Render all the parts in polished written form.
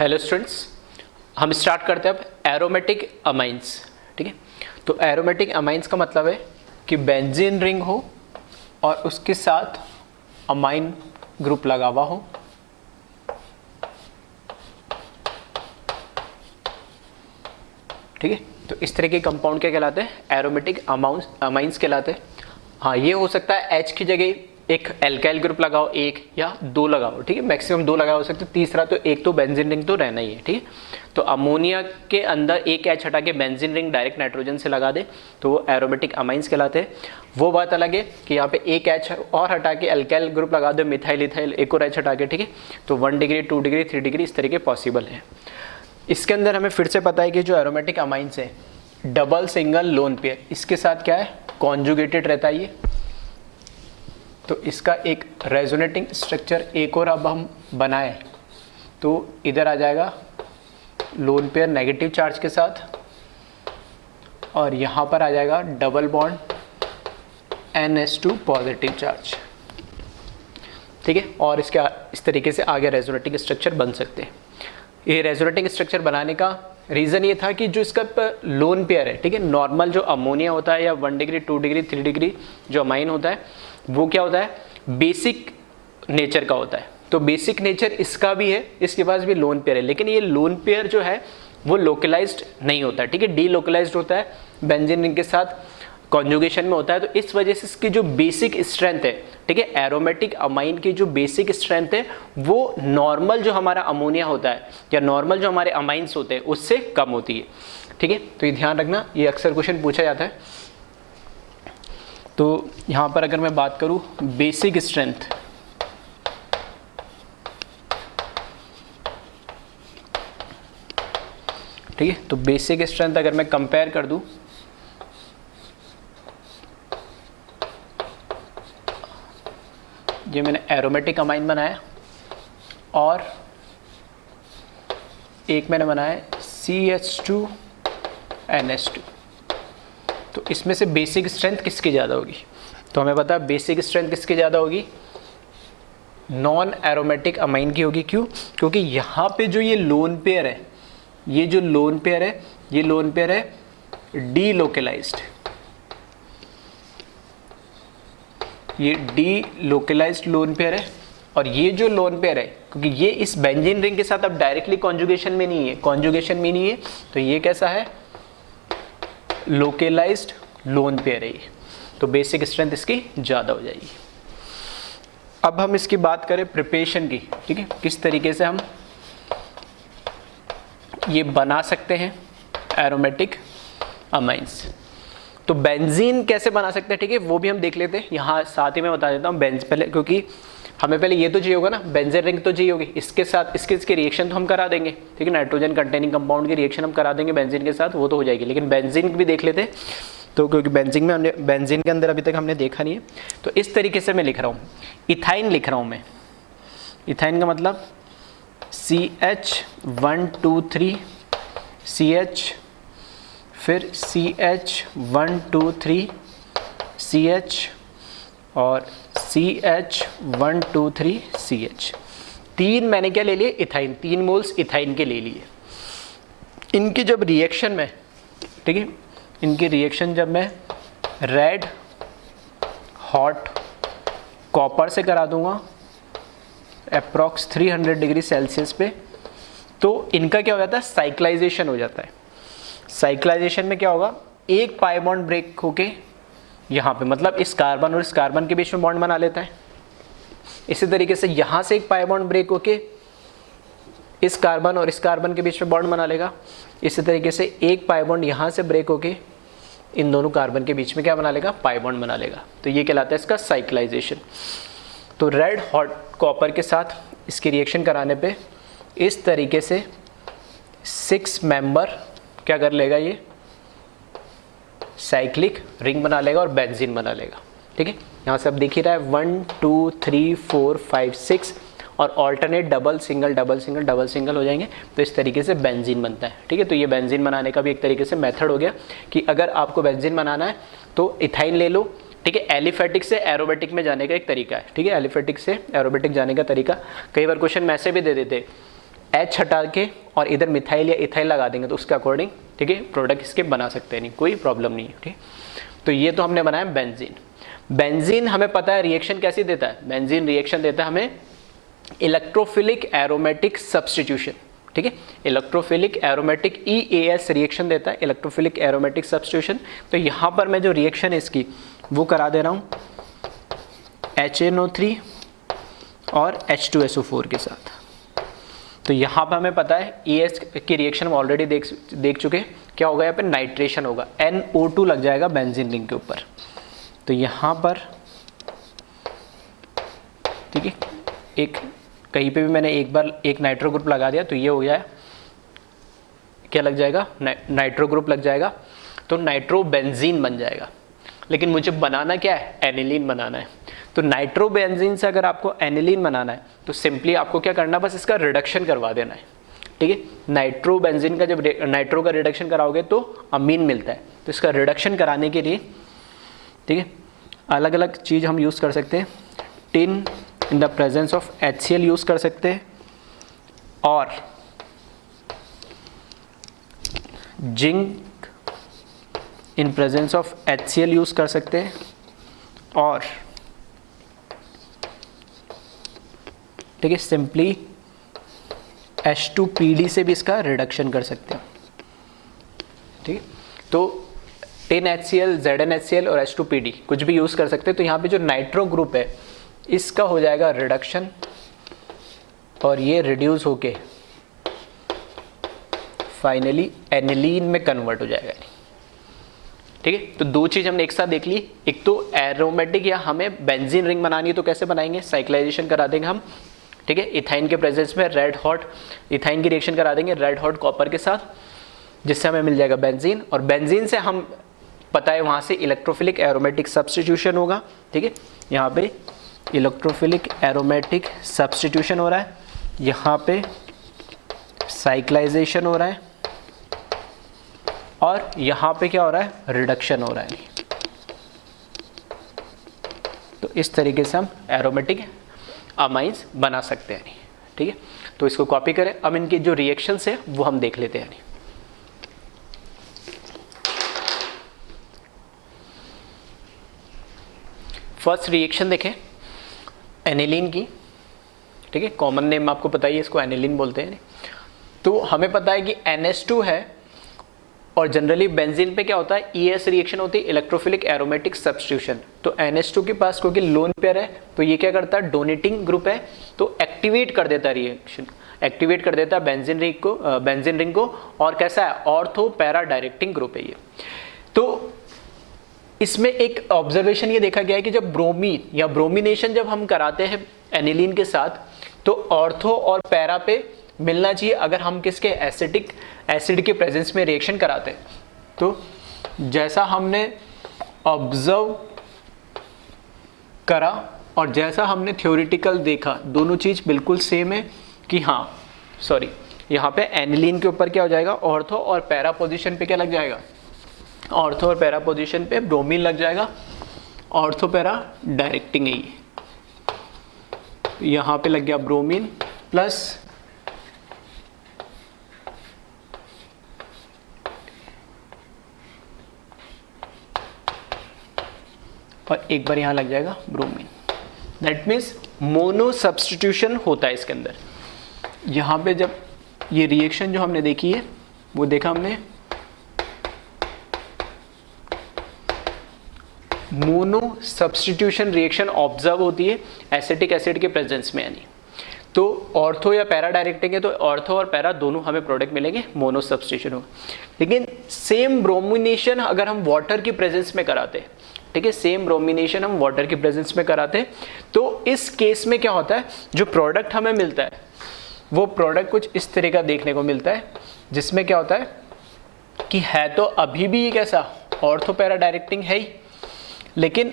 Hello students, हम start करते हैं अब एरोमेटिक अमाइंस। ठीक है, तो एरोमेटिक अमाइंस का मतलब है कि बेंजीन रिंग हो और उसके साथ अमाइन ग्रुप लगा हुआ हो। ठीक है, तो इस तरह के कंपाउंड क्या कहलाते हैं? एरोमेटिक अमाइंस कहलाते हैं। हाँ, ये हो सकता है H की जगह एक एल्काइल ग्रुप लगाओ, एक या दो लगाओ। ठीक है, मैक्सिमम दो लगा हो सकते, तीसरा तो एक तो बेंजीन रिंग तो रहना ही है। ठीक है, तो अमोनिया के अंदर एक H हटा के बेंजीन रिंग डायरेक्ट नाइट्रोजन से लगा दे तो वो एरोमेटिक अमाइंस कहलाते हैं। वो बात अलग है कि यहाँ पे एक H और हटा के एल्काइल ग्रुप लगा दो, मिथाइल इथाइल एक और H हटा के। ठीक है, तो 1 डिग्री 2 डिग्री 3 डिग्री इस तरीके पॉसिबल है। इसके अंदर हमें फिर से पता है कि जो एरोमेटिक अमाइंस है डबल सिंगल लोन पेयर, इसके साथ क्या है? कॉन्जुगेटेड रहता है ये। तो इसका एक रेजोनेटिंग स्ट्रक्चर एक और अब हम बनाए तो इधर आ जाएगा लोन पेयर नेगेटिव चार्ज के साथ और यहाँ पर आ जाएगा double bond NH2 positive charge. ठीक है, और इसके इस तरीके से आगे रेजोनेटिंग स्ट्रक्चर बन सकते हैं। ये रेजोनेटिंग स्ट्रक्चर बनाने का रीज़न ये था कि जो इसका लोन पेयर है, ठीक है, नॉर्मल जो अमोनिया होता है या 1 डिग्री 2 डिग्री 3 डिग्री जो अमाइन होता है वो क्या होता है? बेसिक नेचर का होता है। तो बेसिक नेचर इसका भी है, इसके पास भी लोन पेयर है, लेकिन ये लोन पेयर जो है वो लोकलाइज्ड नहीं होता है। ठीक है, डी लोकलाइज्ड होता है, बेंजीन रिंग के साथ कॉन्जुगेशन में होता है। तो इस वजह से इसकी जो बेसिक स्ट्रेंथ है, ठीक है, एरोमेटिक अमाइन की जो बेसिक स्ट्रेंथ है वो नॉर्मल जो हमारा अमोनिया होता है या नॉर्मल जो हमारे अमाइंस होते हैं उससे कम होती है। ठीक है, तो ये ध्यान रखना, ये अक्सर क्वेश्चन पूछा जाता है। तो यहाँ पर अगर मैं बात करूँ बेसिक स्ट्रेंथ, ठीक है, तो बेसिक स्ट्रेंथ अगर मैं कंपेयर कर दूँ ये मैंने एरोमेटिक अमाइन बनाया और एक मैंने बनाया CH2NH2, तो इसमें से बेसिक स्ट्रेंथ किसकी ज़्यादा होगी? तो हमें पता है बेसिक स्ट्रेंथ किसकी ज़्यादा होगी? नॉन एरोमेटिक अमाइन की होगी। क्यों? क्योंकि यहाँ पे जो ये लोन पेयर है, ये जो लोन पेयर है, ये लोन पेयर है डी लोकलाइज्ड, ये डी लोकलाइज्ड लोन पेयर है। और ये जो लोन पेयर है, क्योंकि ये इस बेंजीन रिंग के साथ अब डायरेक्टली कॉन्जुगेशन में नहीं है, तो ये कैसा है? लोकलाइज्ड लोन पेयर है ये, तो बेसिक स्ट्रेंथ इसकी ज़्यादा हो जाएगी। अब हम इसकी बात करें प्रिपरेशन की। ठीक है, किस तरीके से हम ये बना सकते हैं एरोमेटिक अमाइंस। तो बेंजीन कैसे बना सकते हैं, ठीक है, वो भी हम देख लेते हैं। यहाँ साथ ही मैं बता देता हूँ पहले, क्योंकि हमें पहले ये तो चाहिए होगा ना, बेंजीन रिंग तो चाहिए होगी, इसके साथ इसके रिएक्शन तो हम करा देंगे। ठीक है, नाइट्रोजन कंटेनिंग कंपाउंड की रिएक्शन हम करा देंगे बेंजीन के साथ, वो तो हो जाएगी। लेकिन बेंजीन भी देख लेते हैं, तो क्योंकि बेंजीन के अंदर अभी तक हमने देखा नहीं है। तो इस तरीके से मैं लिख रहा हूँ, इथाइन लिख रहा हूँ मैं। इथाइन का मतलब CH123 CH, फिर CH123 CH और CH123 CH। तीन मैंने क्या ले लिए? इथाइन, 3 मोल्स इथाइन के ले लिए। इनकी जब रिएक्शन में, ठीक है, इनकी रिएक्शन जब मैं रेड हॉट कॉपर से करा दूंगा अप्रॉक्स 300 डिग्री सेल्सियस पे, तो इनका क्या हो जाता है? साइक्लाइजेशन हो जाता है। साइक्लाइजेशन में क्या होगा? एक पाई बॉन्ड ब्रेक होके यहाँ पे, मतलब इस कार्बन और इस कार्बन के बीच में बॉन्ड बना लेता है। इसी तरीके से यहाँ से एक पाई बॉन्ड ब्रेक होके इस कार्बन और इस कार्बन के बीच में बॉन्ड बना लेगा। इसी तरीके से एक पाई बॉन्ड यहाँ से ब्रेक होके इन दोनों कार्बन के बीच में क्या बना लेगा? पाई बॉन्ड बना लेगा। तो ये कहलाता है इसका साइक्लाइजेशन। तो रेड हॉट कॉपर के साथ इसकी रिएक्शन कराने पे इस तरीके से 6 मेंबर क्या कर लेगा? ये साइक्लिक रिंग बना लेगा और बेंजीन बना लेगा। ठीक है, यहाँ से अब देख ही रहा है 1 2 3 4 5 6 और ऑल्टरनेट डबल सिंगल हो जाएंगे। तो इस तरीके से बेंजीन बनता है। ठीक है, तो ये बेंजीन बनाने का भी एक तरीके से मेथड हो गया कि अगर आपको बेंजीन बनाना है तो इथाइन ले लो, ठीक है। एलिफेटिक से एरोमेटिक में जाने का एक तरीका है, ठीक है। एलिफेटिक से एरोमेटिक जाने का तरीका, कई बार क्वेश्चन में ऐसे भी दे देते H हटा के और इधर मिथाइल या इथाइल लगा देंगे तो उसके अकॉर्डिंग, ठीक है, प्रोडक्ट इसके बना सकते हैं, नहीं कोई प्रॉब्लम नहीं है, ठीक। तो ये तो हमने बनाया बेंजीन। बेंजीन हमें पता है रिएक्शन कैसी देता है, बेंजीन रिएक्शन देता है हमें इलेक्ट्रोफिलिक एरोमेटिक सब्स्टिट्यूशन, ठीक है, इलेक्ट्रोफिलिक एरोमेटिक EAS रिएक्शन देता है, इलेक्ट्रोफिलिक एरोमेटिक सब्स्टिट्यूशन। तो यहाँ पर मैं जो रिएक्शन है इसकी वो करा दे रहा हूँ HNO3 और H2SO4 के साथ। तो यहाँ पर हमें पता है ES की रिएक्शन हम ऑलरेडी देख चुके हैं, क्या होगा यहाँ पे नाइट्रेशन होगा, NO2 लग जाएगा बेंजीन रिंग के ऊपर। तो यहाँ पर ठीक है, एक कहीं पे भी मैंने एक बार एक नाइट्रो ग्रुप लगा दिया तो ये हो गया, क्या लग जाएगा, नाइट्रो ग्रुप लग जाएगा, तो नाइट्रो बेंजीन बन जाएगा। लेकिन मुझे बनाना क्या है, एनिलीन बनाना है। तो नाइट्रो बेंजीन से अगर आपको एनिलीन बनाना है तो सिंपली आपको क्या करना है, बस इसका रिडक्शन करवा देना है, ठीक है। नाइट्रो बेंजीन का जब नाइट्रो का रिडक्शन कराओगे तो अमीन मिलता है। तो इसका रिडक्शन कराने के लिए, ठीक है, अलग अलग चीज़ हम यूज़ कर सकते हैं। Tin in the presence of HCl use कर सकते हैं, और zinc in presence of HCl use कर सकते हैं, और ठीक है सिंपली H2PD से भी इसका रिडक्शन कर सकते हैं, ठीक है। तो टिन HCl, ZnHCl और H2PD कुछ भी यूज़ कर सकते हैं। तो यहाँ पे जो नाइट्रो ग्रुप है इसका हो जाएगा रिडक्शन, और ये रिड्यूस होके फाइनली एनिलीन में कन्वर्ट हो जाएगा, ठीक है। तो दो चीज़ हमने एक साथ देख ली, एक तो एरोमेटिक या हमें बेंजीन रिंग बनानी है तो कैसे बनाएंगे, साइक्लाइजेशन करा देंगे हम, ठीक है, इथाइन के प्रेजेंस में रेड हॉट इथाइन की रिएक्शन करा देंगे रेड हॉट कॉपर के साथ, जिससे हमें मिल जाएगा बेंजीन। और बेंजीन से हम पता है वहाँ से इलेक्ट्रोफिलिक एरोमेटिक सब्स्टिट्यूशन होगा, ठीक है। यहाँ पे इलेक्ट्रोफिलिक एरोमेटिक सब्स्टिट्यूशन हो रहा है, यहाँ पे साइक्लाइजेशन हो रहा है, और यहाँ पे क्या हो रहा है, रिडक्शन हो रहा है। तो इस तरीके से हम एरोमेटिक अमाइंस बना सकते हैं, ठीक है। तो इसको कॉपी करें। अब इनके जो रिएक्शंस है वो हम देख लेते हैं। फर्स्ट रिएक्शन देखें एनिलीन की, ठीक है, कॉमन नेम आपको पता ही है, इसको एनिलीन बोलते हैं। तो हमें पता है कि NH2 है, और जनरली बेंजीन पे क्या होता है, ES रिएक्शन होती है, इलेक्ट्रोफिलिक एरोमेटिक सब्स्टिट्यूशन। तो NH2 के पास क्योंकि लोन पेयर है तो ये क्या करता है, डोनेटिंग ग्रुप है, तो एक्टिवेट कर देता है रिएक्शन, एक्टिवेट कर देता है बेंजीन रिंग को, और कैसा है, ऑर्थो पैरा डायरेक्टिंग ग्रुप है ये। तो इसमें एक ऑब्जर्वेशन ये देखा गया है कि जब ब्रोमीन या ब्रोमिनेशन जब हम कराते हैं एनिलीन के साथ तो ऑर्थो और पैरा पे मिलना चाहिए अगर हम किसके एसिड के प्रेजेंस में रिएक्शन कराते हैं। तो जैसा हमने ऑब्जर्व करा और जैसा हमने थ्योरेटिकल देखा, दोनों चीज़ बिल्कुल सेम है कि हाँ सॉरी, यहाँ पे एनिलीन के ऊपर क्या हो जाएगा, ऑर्थो और पैरा पोजीशन पे क्या लग जाएगा, ऑर्थो और पैरा पोजीशन पे ब्रोमीन लग जाएगा, ऑर्थो पैरा डायरेक्टिंग है ये, यहाँ पे लग गया ब्रोमीन प्लस और एक बार यहाँ लग जाएगा bromine. That means mono substitution होता है इसके अंदर। यहाँ पे जब ये रिएक्शन जो हमने देखी है वो देखा हमने मोनो सब्स्टिट्यूशन रिएक्शन ऑब्जर्व होती है एसिटिक एसिड के प्रेजेंस में, यानी तो ऑर्थो या पैरा डायरेक्टिंग है तो ऑर्थो और पैरा दोनों हमें प्रोडक्ट मिलेंगे, मोनो सब्स्टिट्यूशन होगा। लेकिन सेम ब्रोमिनेशन अगर हम वाटर की प्रेजेंस में कराते हैं, ठीक है, सेम ब्रोमिनेशन हम वाटर की प्रेजेंस में कराते हैं, तो इस केस में क्या होता है, जो प्रोडक्ट हमें मिलता है वो प्रोडक्ट कुछ इस तरह का देखने को मिलता है, जिसमें क्या होता है कि है तो अभी भी ये कैसा ऑर्थो पैरा डायरेक्टिंग है ही, लेकिन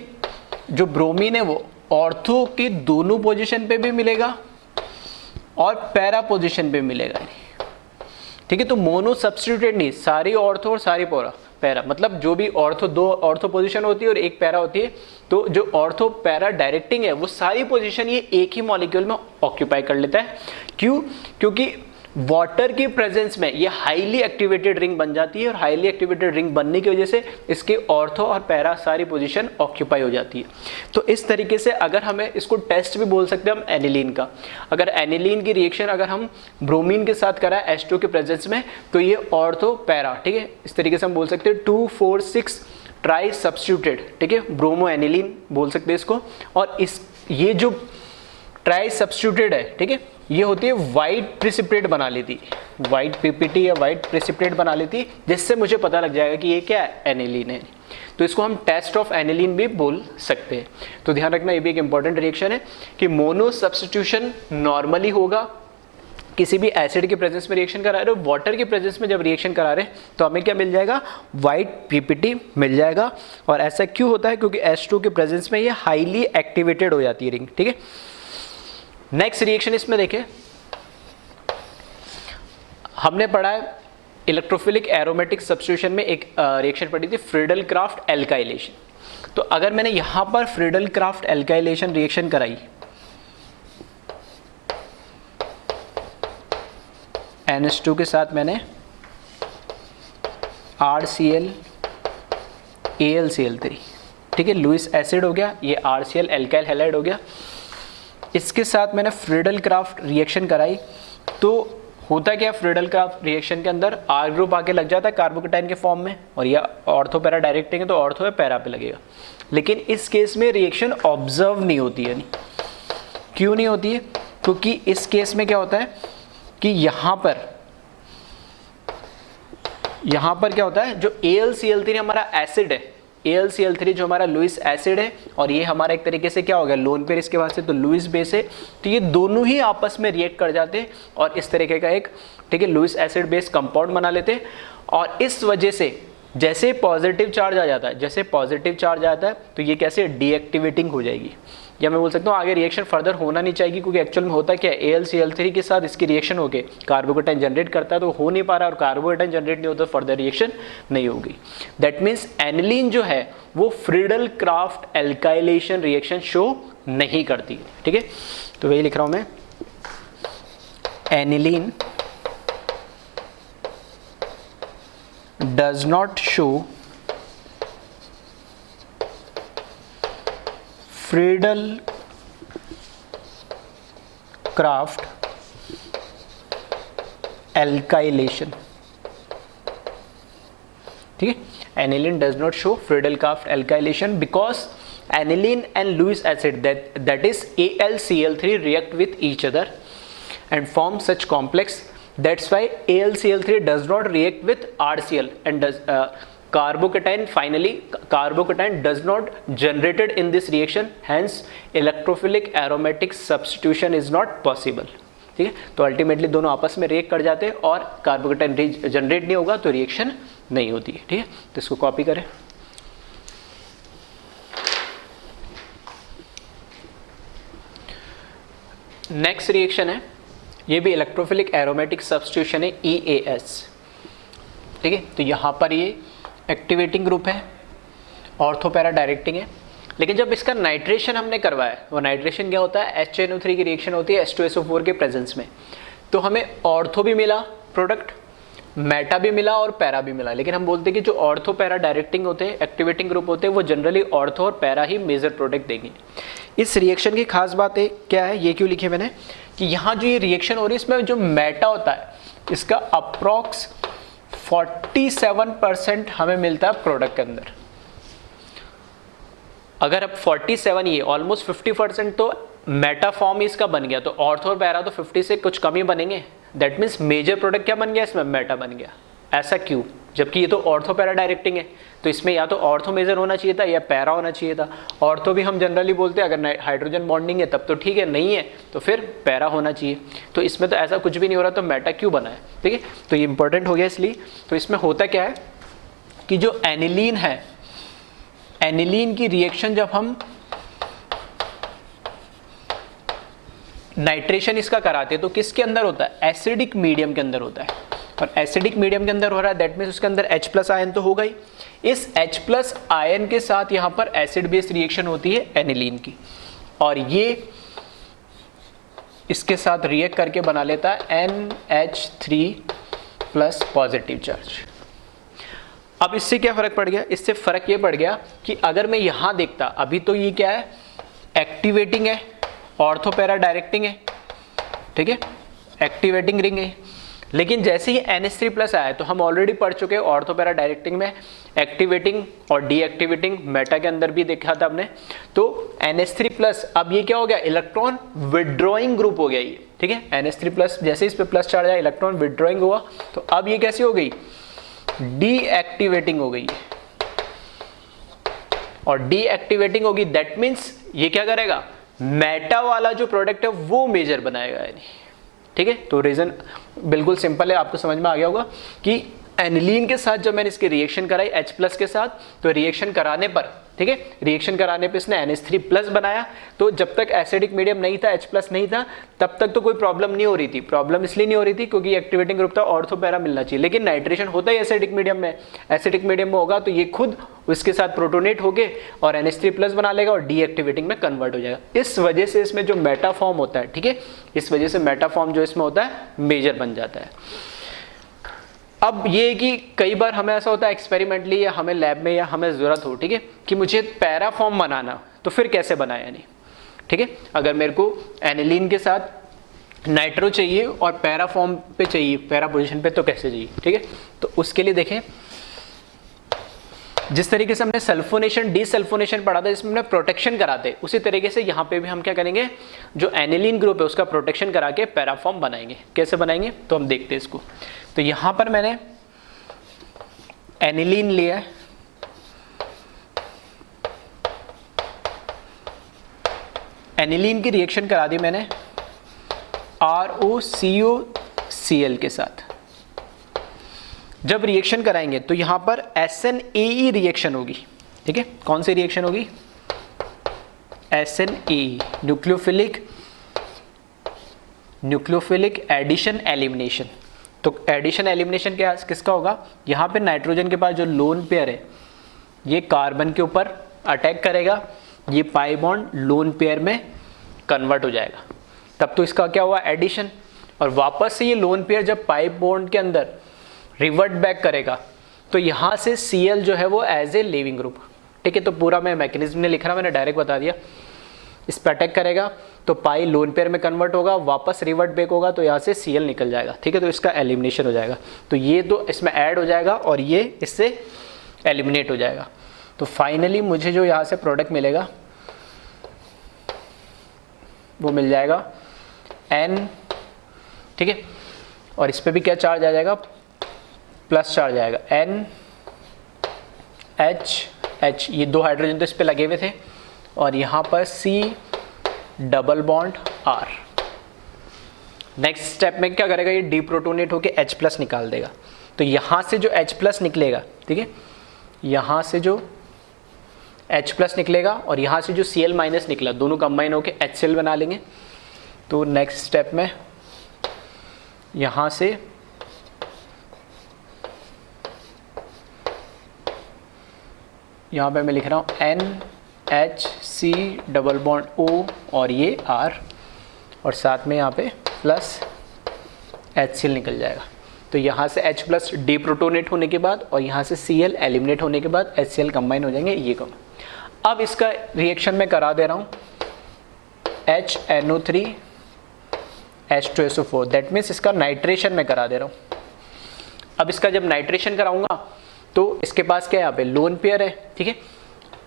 जो ब्रोमीन है वो ऑर्थो की दोनों पोजीशन पे भी मिलेगा और पैरा पोजीशन पे मिलेगा, ठीक है। तो मोनो सब्स्टिट्यूटेड नहीं, सारी ऑर्थो और सारी पैरा, मतलब जो भी ऑर्थो, दो ऑर्थो पोजीशन होती है और एक पैरा होती है, तो जो ऑर्थो पैरा डायरेक्टिंग है वो सारी पोजीशन ये एक ही मॉलिक्यूल में ऑक्यूपाई कर लेता है। क्यों? क्योंकि वाटर की प्रेजेंस में ये हाईली एक्टिवेटेड रिंग बन जाती है और हाईली एक्टिवेटेड रिंग बनने की वजह से इसके ऑर्थो और पैरा सारी पोजीशन ऑक्यूपाई हो जाती है। तो इस तरीके से अगर हमें इसको टेस्ट भी बोल सकते हैं हम एनिलीन का। अगर एनिलीन की रिएक्शन अगर हम ब्रोमीन के साथ कराएं H2 के प्रेजेंस में तो ये ऑर्थो पैरा, ठीक है, इस तरीके से हम बोल सकते हैं 2,4,6 ट्राई सब्स्टिट्यूटेड, ठीक है, ब्रोमो एनिलीन बोल सकते हैं इसको। और इस ये जो ट्राई सब्स्टिट्यूटेड है, ठीक है, ये होती है वाइट प्रिसिपिटेट बना लेती, वाइट पीपीटी या वाइट प्रिसिपिटेट बना लेती, जिससे मुझे पता लग जाएगा कि ये क्या है, एनिलीन है। तो इसको हम टेस्ट ऑफ एनिलीन भी बोल सकते हैं। तो ध्यान रखना ये भी एक इंपॉर्टेंट रिएक्शन है कि मोनो सब्स्टिट्यूशन नॉर्मली होगा किसी भी एसिड के प्रेजेंस में रिएक्शन करा रहे हो, वाटर के प्रेजेंस में जब रिएक्शन करा रहे हैं तो हमें क्या मिल जाएगा, वाइट पीपीटी मिल जाएगा। और ऐसा क्यों होता है, क्योंकि H2 के प्रेजेंस में ये हाईली एक्टिवेटेड हो जाती है रिंग, ठीक है। नेक्स्ट रिएक्शन इसमें देखें, हमने पढ़ा है इलेक्ट्रोफिलिक एरोमेटिक सब्स्टिट्यूशन में एक रिएक्शन पढ़ी थी फ्रीडल क्राफ्ट एल्काइलेशन। तो अगर मैंने यहां पर फ्रीडल क्राफ्ट एल्काइलेशन रिएक्शन कराई, NH2 के साथ मैंने RCl AlCl3, ठीक है, लुईस एसिड हो गया, ये RCl एल्काइल हैलाइड हो गया। इसके साथ मैंने फ्रीडल क्राफ्ट रिएक्शन कराई तो होता क्या, फ्रीडल क्राफ्ट रिएक्शन के अंदर R ग्रुप आके लग जाता है कार्बोकेटाइन के फॉर्म में, और ये ऑर्थो पैरा डायरेक्टिंग है तो ऑर्थो है पैरा पे लगेगा। लेकिन इस केस में रिएक्शन ऑब्जर्व नहीं होती है। क्यों नहीं होती है, क्योंकि इस केस में क्या होता है कि यहाँ पर क्या होता है, जो AlCl3 हमारा एसिड है, AlCl3 जो हमारा लुईस एसिड है और ये हमारा एक तरीके से क्या हो गया, लोन पेयर इसके बाद से, तो लुईस बेस है, तो ये दोनों ही आपस में रिएक्ट कर जाते हैं और इस तरीके का एक, ठीक है, लुईस एसिड बेस कंपाउंड बना लेते हैं। और इस वजह से जैसे पॉजिटिव चार्ज आ जाता है, जैसे पॉजिटिव चार्ज आता है तो ये कैसे डीएक्टिवेटिंग हो जाएगी, या मैं बोल सकता हूँ आगे रिएक्शन फर्दर होना नहीं चाहिए, क्योंकि एक्चुअल में होता क्या है, AlCl3 के साथ इसकी रिएक्शन होके कार्बोकेटाइन जनरेट करता है तो हो नहीं पा रहा, और कार्बोकेटाइन जनरेट नहीं होता तो फर्दर रिएक्शन नहीं होगी। दैट मीन्स एनिलीन जो है वो Friedel craft alkylation reaction show नहीं करती, ठीक है। तो वही लिख रहा हूं मैं, aniline does not show Friedel craft alkylation, ठीक है। aniline does not show Friedel Crafts alkylation because aniline and Lewis acid that is AlCl3 react with each other and form such complex. That's why AlCl3 does not react with RCl and does carbocation does not generated in this reaction, hence electrophilic aromatic substitution is not possible, ठीक है। तो ultimately दोनों आपस में react कर जाते हैं और कार्बोकेटाइन जनरेट नहीं होगा तो रिएक्शन नहीं होती है, ठीक है। तो इसको कॉपी करें। नेक्स्ट रिएक्शन है, ये भी इलेक्ट्रोफिलिक एरोमेटिक सब्स्टिट्यूशन है, EAS, ठीक है। तो यहाँ पर ये एक्टिवेटिंग ग्रुप है, ऑर्थो पैरा डायरेक्टिंग है, लेकिन जब इसका नाइट्रेशन हमने करवाया, वो नाइट्रेशन क्या होता है, HNO3 की रिएक्शन होती है H2SO4 के प्रेजेंस में, तो हमें ऑर्थो भी मिला प्रोडक्ट, मेटा भी मिला और पैरा भी मिला। लेकिन हम बोलते हैं कि जो ऑर्थो पैरा डायरेक्टिंग होते हैं, एक्टिवेटिंग ग्रुप होते हैं, वो जनरली ऑर्थो और पैरा ही मेजर प्रोडक्ट देंगे। इस रिएक्शन की खास बात है क्या है, ये क्यों लिखे मैंने, कि यहाँ जो ये रिएक्शन हो रही है इसमें जो मेटा होता है इसका अप्रॉक्स 47% हमें मिलता है प्रोडक्ट के अंदर। अगर अब 47 ये ऑलमोस्ट 50% तो मेटा फॉर्म इसका बन गया, तो ऑर्थो और पैरा तो 50 से कुछ कम ही बनेंगे। दैट मीन्स मेजर प्रोडक्ट क्या बन गया इसमें, मेटा बन गया। ऐसा क्यों, जबकि ये तो ऑर्थो पैरा डायरेक्टिंग है, तो इसमें या तो ऑर्थो मेजर होना चाहिए था या पैरा होना चाहिए था। ऑर्थो भी हम जनरली बोलते हैं अगर हाइड्रोजन बॉन्डिंग है तब तो ठीक है, नहीं है तो फिर पैरा होना चाहिए। तो इसमें तो ऐसा कुछ भी नहीं हो रहा, तो मेटा क्यों बना है, ठीक है। तो ये इंपॉर्टेंट हो गया इसलिए। तो इसमें होता क्या है कि जो एनिलीन है, एनिलीन की रिएक्शन जब हम नाइट्रेशन इसका कराते हैं तो किसके अंदर होता है, एसिडिक मीडियम के अंदर होता है। और एसिडिक मीडियम के अंदर हो रहा है, दैट मीन्स उसके अंदर H+ आयन तो होगा ही। इस H+ आयन के साथ यहाँ पर एसिड बेस्ड रिएक्शन होती है एनिलीन की, और ये इसके साथ रिएक्ट करके बना लेता है NH3 प्लस पॉजिटिव चार्ज। अब इससे क्या फ़र्क पड़ गया, इससे फ़र्क ये पड़ गया कि अगर मैं यहाँ देखता, अभी तो ये क्या है, एक्टिवेटिंग है, ऑर्थो पैरा डायरेक्टिंग है, ठीक है, एक्टिवेटिंग रिंग है। लेकिन जैसे ही NH3 प्लस आया तो हम ऑलरेडी पढ़ चुके हैं ऑर्थो पैरा डायरेक्टिंग में एक्टिवेटिंग और डीएक्टिवेटिंग, मेटा के अंदर भी देखा था हमने। तो NH3 प्लस अब ये क्या हो गया, इलेक्ट्रॉन विड्रॉइंग ग्रुप हो गया ये, ठीक है। NH3 प्लस जैसे इस पे प्लस चार्ज आया, इलेक्ट्रॉन विड्रॉइंग हुआ, तो अब ये कैसी हो गई, डीएक्टिवेटिंग हो गई। और डीएक्टिवेटिंग होगी, दैट मीन्स ये क्या करेगा, मेटा वाला जो प्रोडक्ट है वो मेजर बनाएगा, यानी ठीक है। तो रीजन बिल्कुल सिंपल है, आपको समझ में आ गया होगा कि एनिलीन के साथ जब मैंने इसकी रिएक्शन कराई H प्लस के साथ, तो रिएक्शन कराने पर, ठीक है, रिएक्शन कराने पे इसने NH3 प्लस बनाया। तो जब तक एसिडिक मीडियम नहीं था, H प्लस नहीं था, तब तक तो कोई प्रॉब्लम नहीं हो रही थी। प्रॉब्लम इसलिए नहीं हो रही थी क्योंकि एक्टिवेटिंग ग्रुप था, ऑर्थो पैरा मिलना चाहिए। लेकिन नाइट्रेशन होता ही एसिडिक मीडियम में, एसिडिक मीडियम में होगा तो ये खुद उसके साथ प्रोटोनेट होके और NH3 प्लस बना लेगा और डीएक्टिवेटिंग में कन्वर्ट हो जाएगा। इस वजह से इसमें जो मेटा फॉर्म होता है, ठीक है, इस वजह से मेटा फॉर्म जो इसमें होता है मेजर बन जाता है। अब ये कि कई बार हमें ऐसा होता है एक्सपेरिमेंटली या हमें लैब में या हमें ज़रूरत हो, ठीक है, कि मुझे पैरा फॉर्म बनाना, तो फिर कैसे बनाया, नहीं, ठीक है। अगर मेरे को एनिलीन के साथ नाइट्रो चाहिए और पैरा फॉर्म पे चाहिए, पैरा पोजीशन पे, तो कैसे चाहिए, ठीक है। तो उसके लिए देखें, जिस तरीके से हमने सल्फोनेशन डीसल्फोनेशन पढ़ा था, जिसमें हमने प्रोटेक्शन कराते, उसी तरीके से यहाँ पे भी हम क्या करेंगे, जो एनिलीन ग्रुप है उसका प्रोटेक्शन करा के पैराफॉर्म बनाएंगे। कैसे बनाएंगे तो हम देखते हैं इसको। तो यहाँ पर मैंने एनिलीन लिया है, एनिलीन की रिएक्शन करा दी मैंने ROCOCl के साथ। जब रिएक्शन कराएंगे तो यहां पर SNAE रिएक्शन होगी, ठीक है। कौन सी रिएक्शन होगी, SNAE, न्यूक्लियोफिलिक एडिशन एलिमिनेशन। तो एडिशन एलिमिनेशन क्या किसका होगा, यहां पे नाइट्रोजन के पास जो लोन पेयर है ये कार्बन के ऊपर अटैक करेगा, ये पाई बॉन्ड लोन पेयर में कन्वर्ट हो जाएगा, तब तो इसका क्या हुआ, एडिशन। और वापस से ये लोन पेयर जब पाई बॉन्ड के अंदर रिवर्ट बैक करेगा तो यहाँ से Cl जो है वो एज ए लिविंग ग्रुप, ठीक है। तो पूरा मैं मैकेनिज्म नहीं लिख रहा, मैंने डायरेक्ट बता दिया। इस पर अटैक करेगा तो पाई लोन पेयर में कन्वर्ट होगा, वापस रिवर्ट बैक होगा तो यहाँ से Cl निकल जाएगा, ठीक है। तो इसका एलिमिनेशन हो जाएगा, तो ये तो इसमें ऐड हो जाएगा और ये इससे एलिमिनेट हो जाएगा। तो फाइनली मुझे जो यहाँ से प्रोडक्ट मिलेगा वो मिल जाएगा N, ठीक है। और इस पर भी क्या चार्ज आ जाएगा, प्लस चार्ज आएगा, NH, ये दो हाइड्रोजन तो इस पे लगे हुए थे, और यहाँ पर C double bond R। Next step में क्या करेगा, ये डीप्रोटोनेट होके H प्लस निकाल देगा। तो यहाँ से जो H प्लस निकलेगा, ठीक है, यहाँ से जो H प्लस निकलेगा और यहाँ से जो Cl माइनस निकला, दोनों कंबाइन होके HCl बना लेंगे। तो नेक्स्ट स्टेप में यहाँ से यहाँ पे मैं लिख रहा हूँ NH C double bond O और ये R, और साथ में यहाँ पे प्लस HCl निकल जाएगा। तो यहाँ से H प्लस डीप्रोटोनेट होने के बाद और यहाँ से Cl एलिमिनेट होने के बाद HCl कंबाइन हो जाएंगे, ये कम। अब इसका रिएक्शन मैं करा दे रहा हूँ HNO3 H2SO4, दैट मीन्स इसका नाइट्रेशन में करा दे रहा हूँ। अब इसका जब नाइट्रेशन कराऊंगा तो इसके पास क्या है, यहाँ पे लोन पेयर है, ठीक है।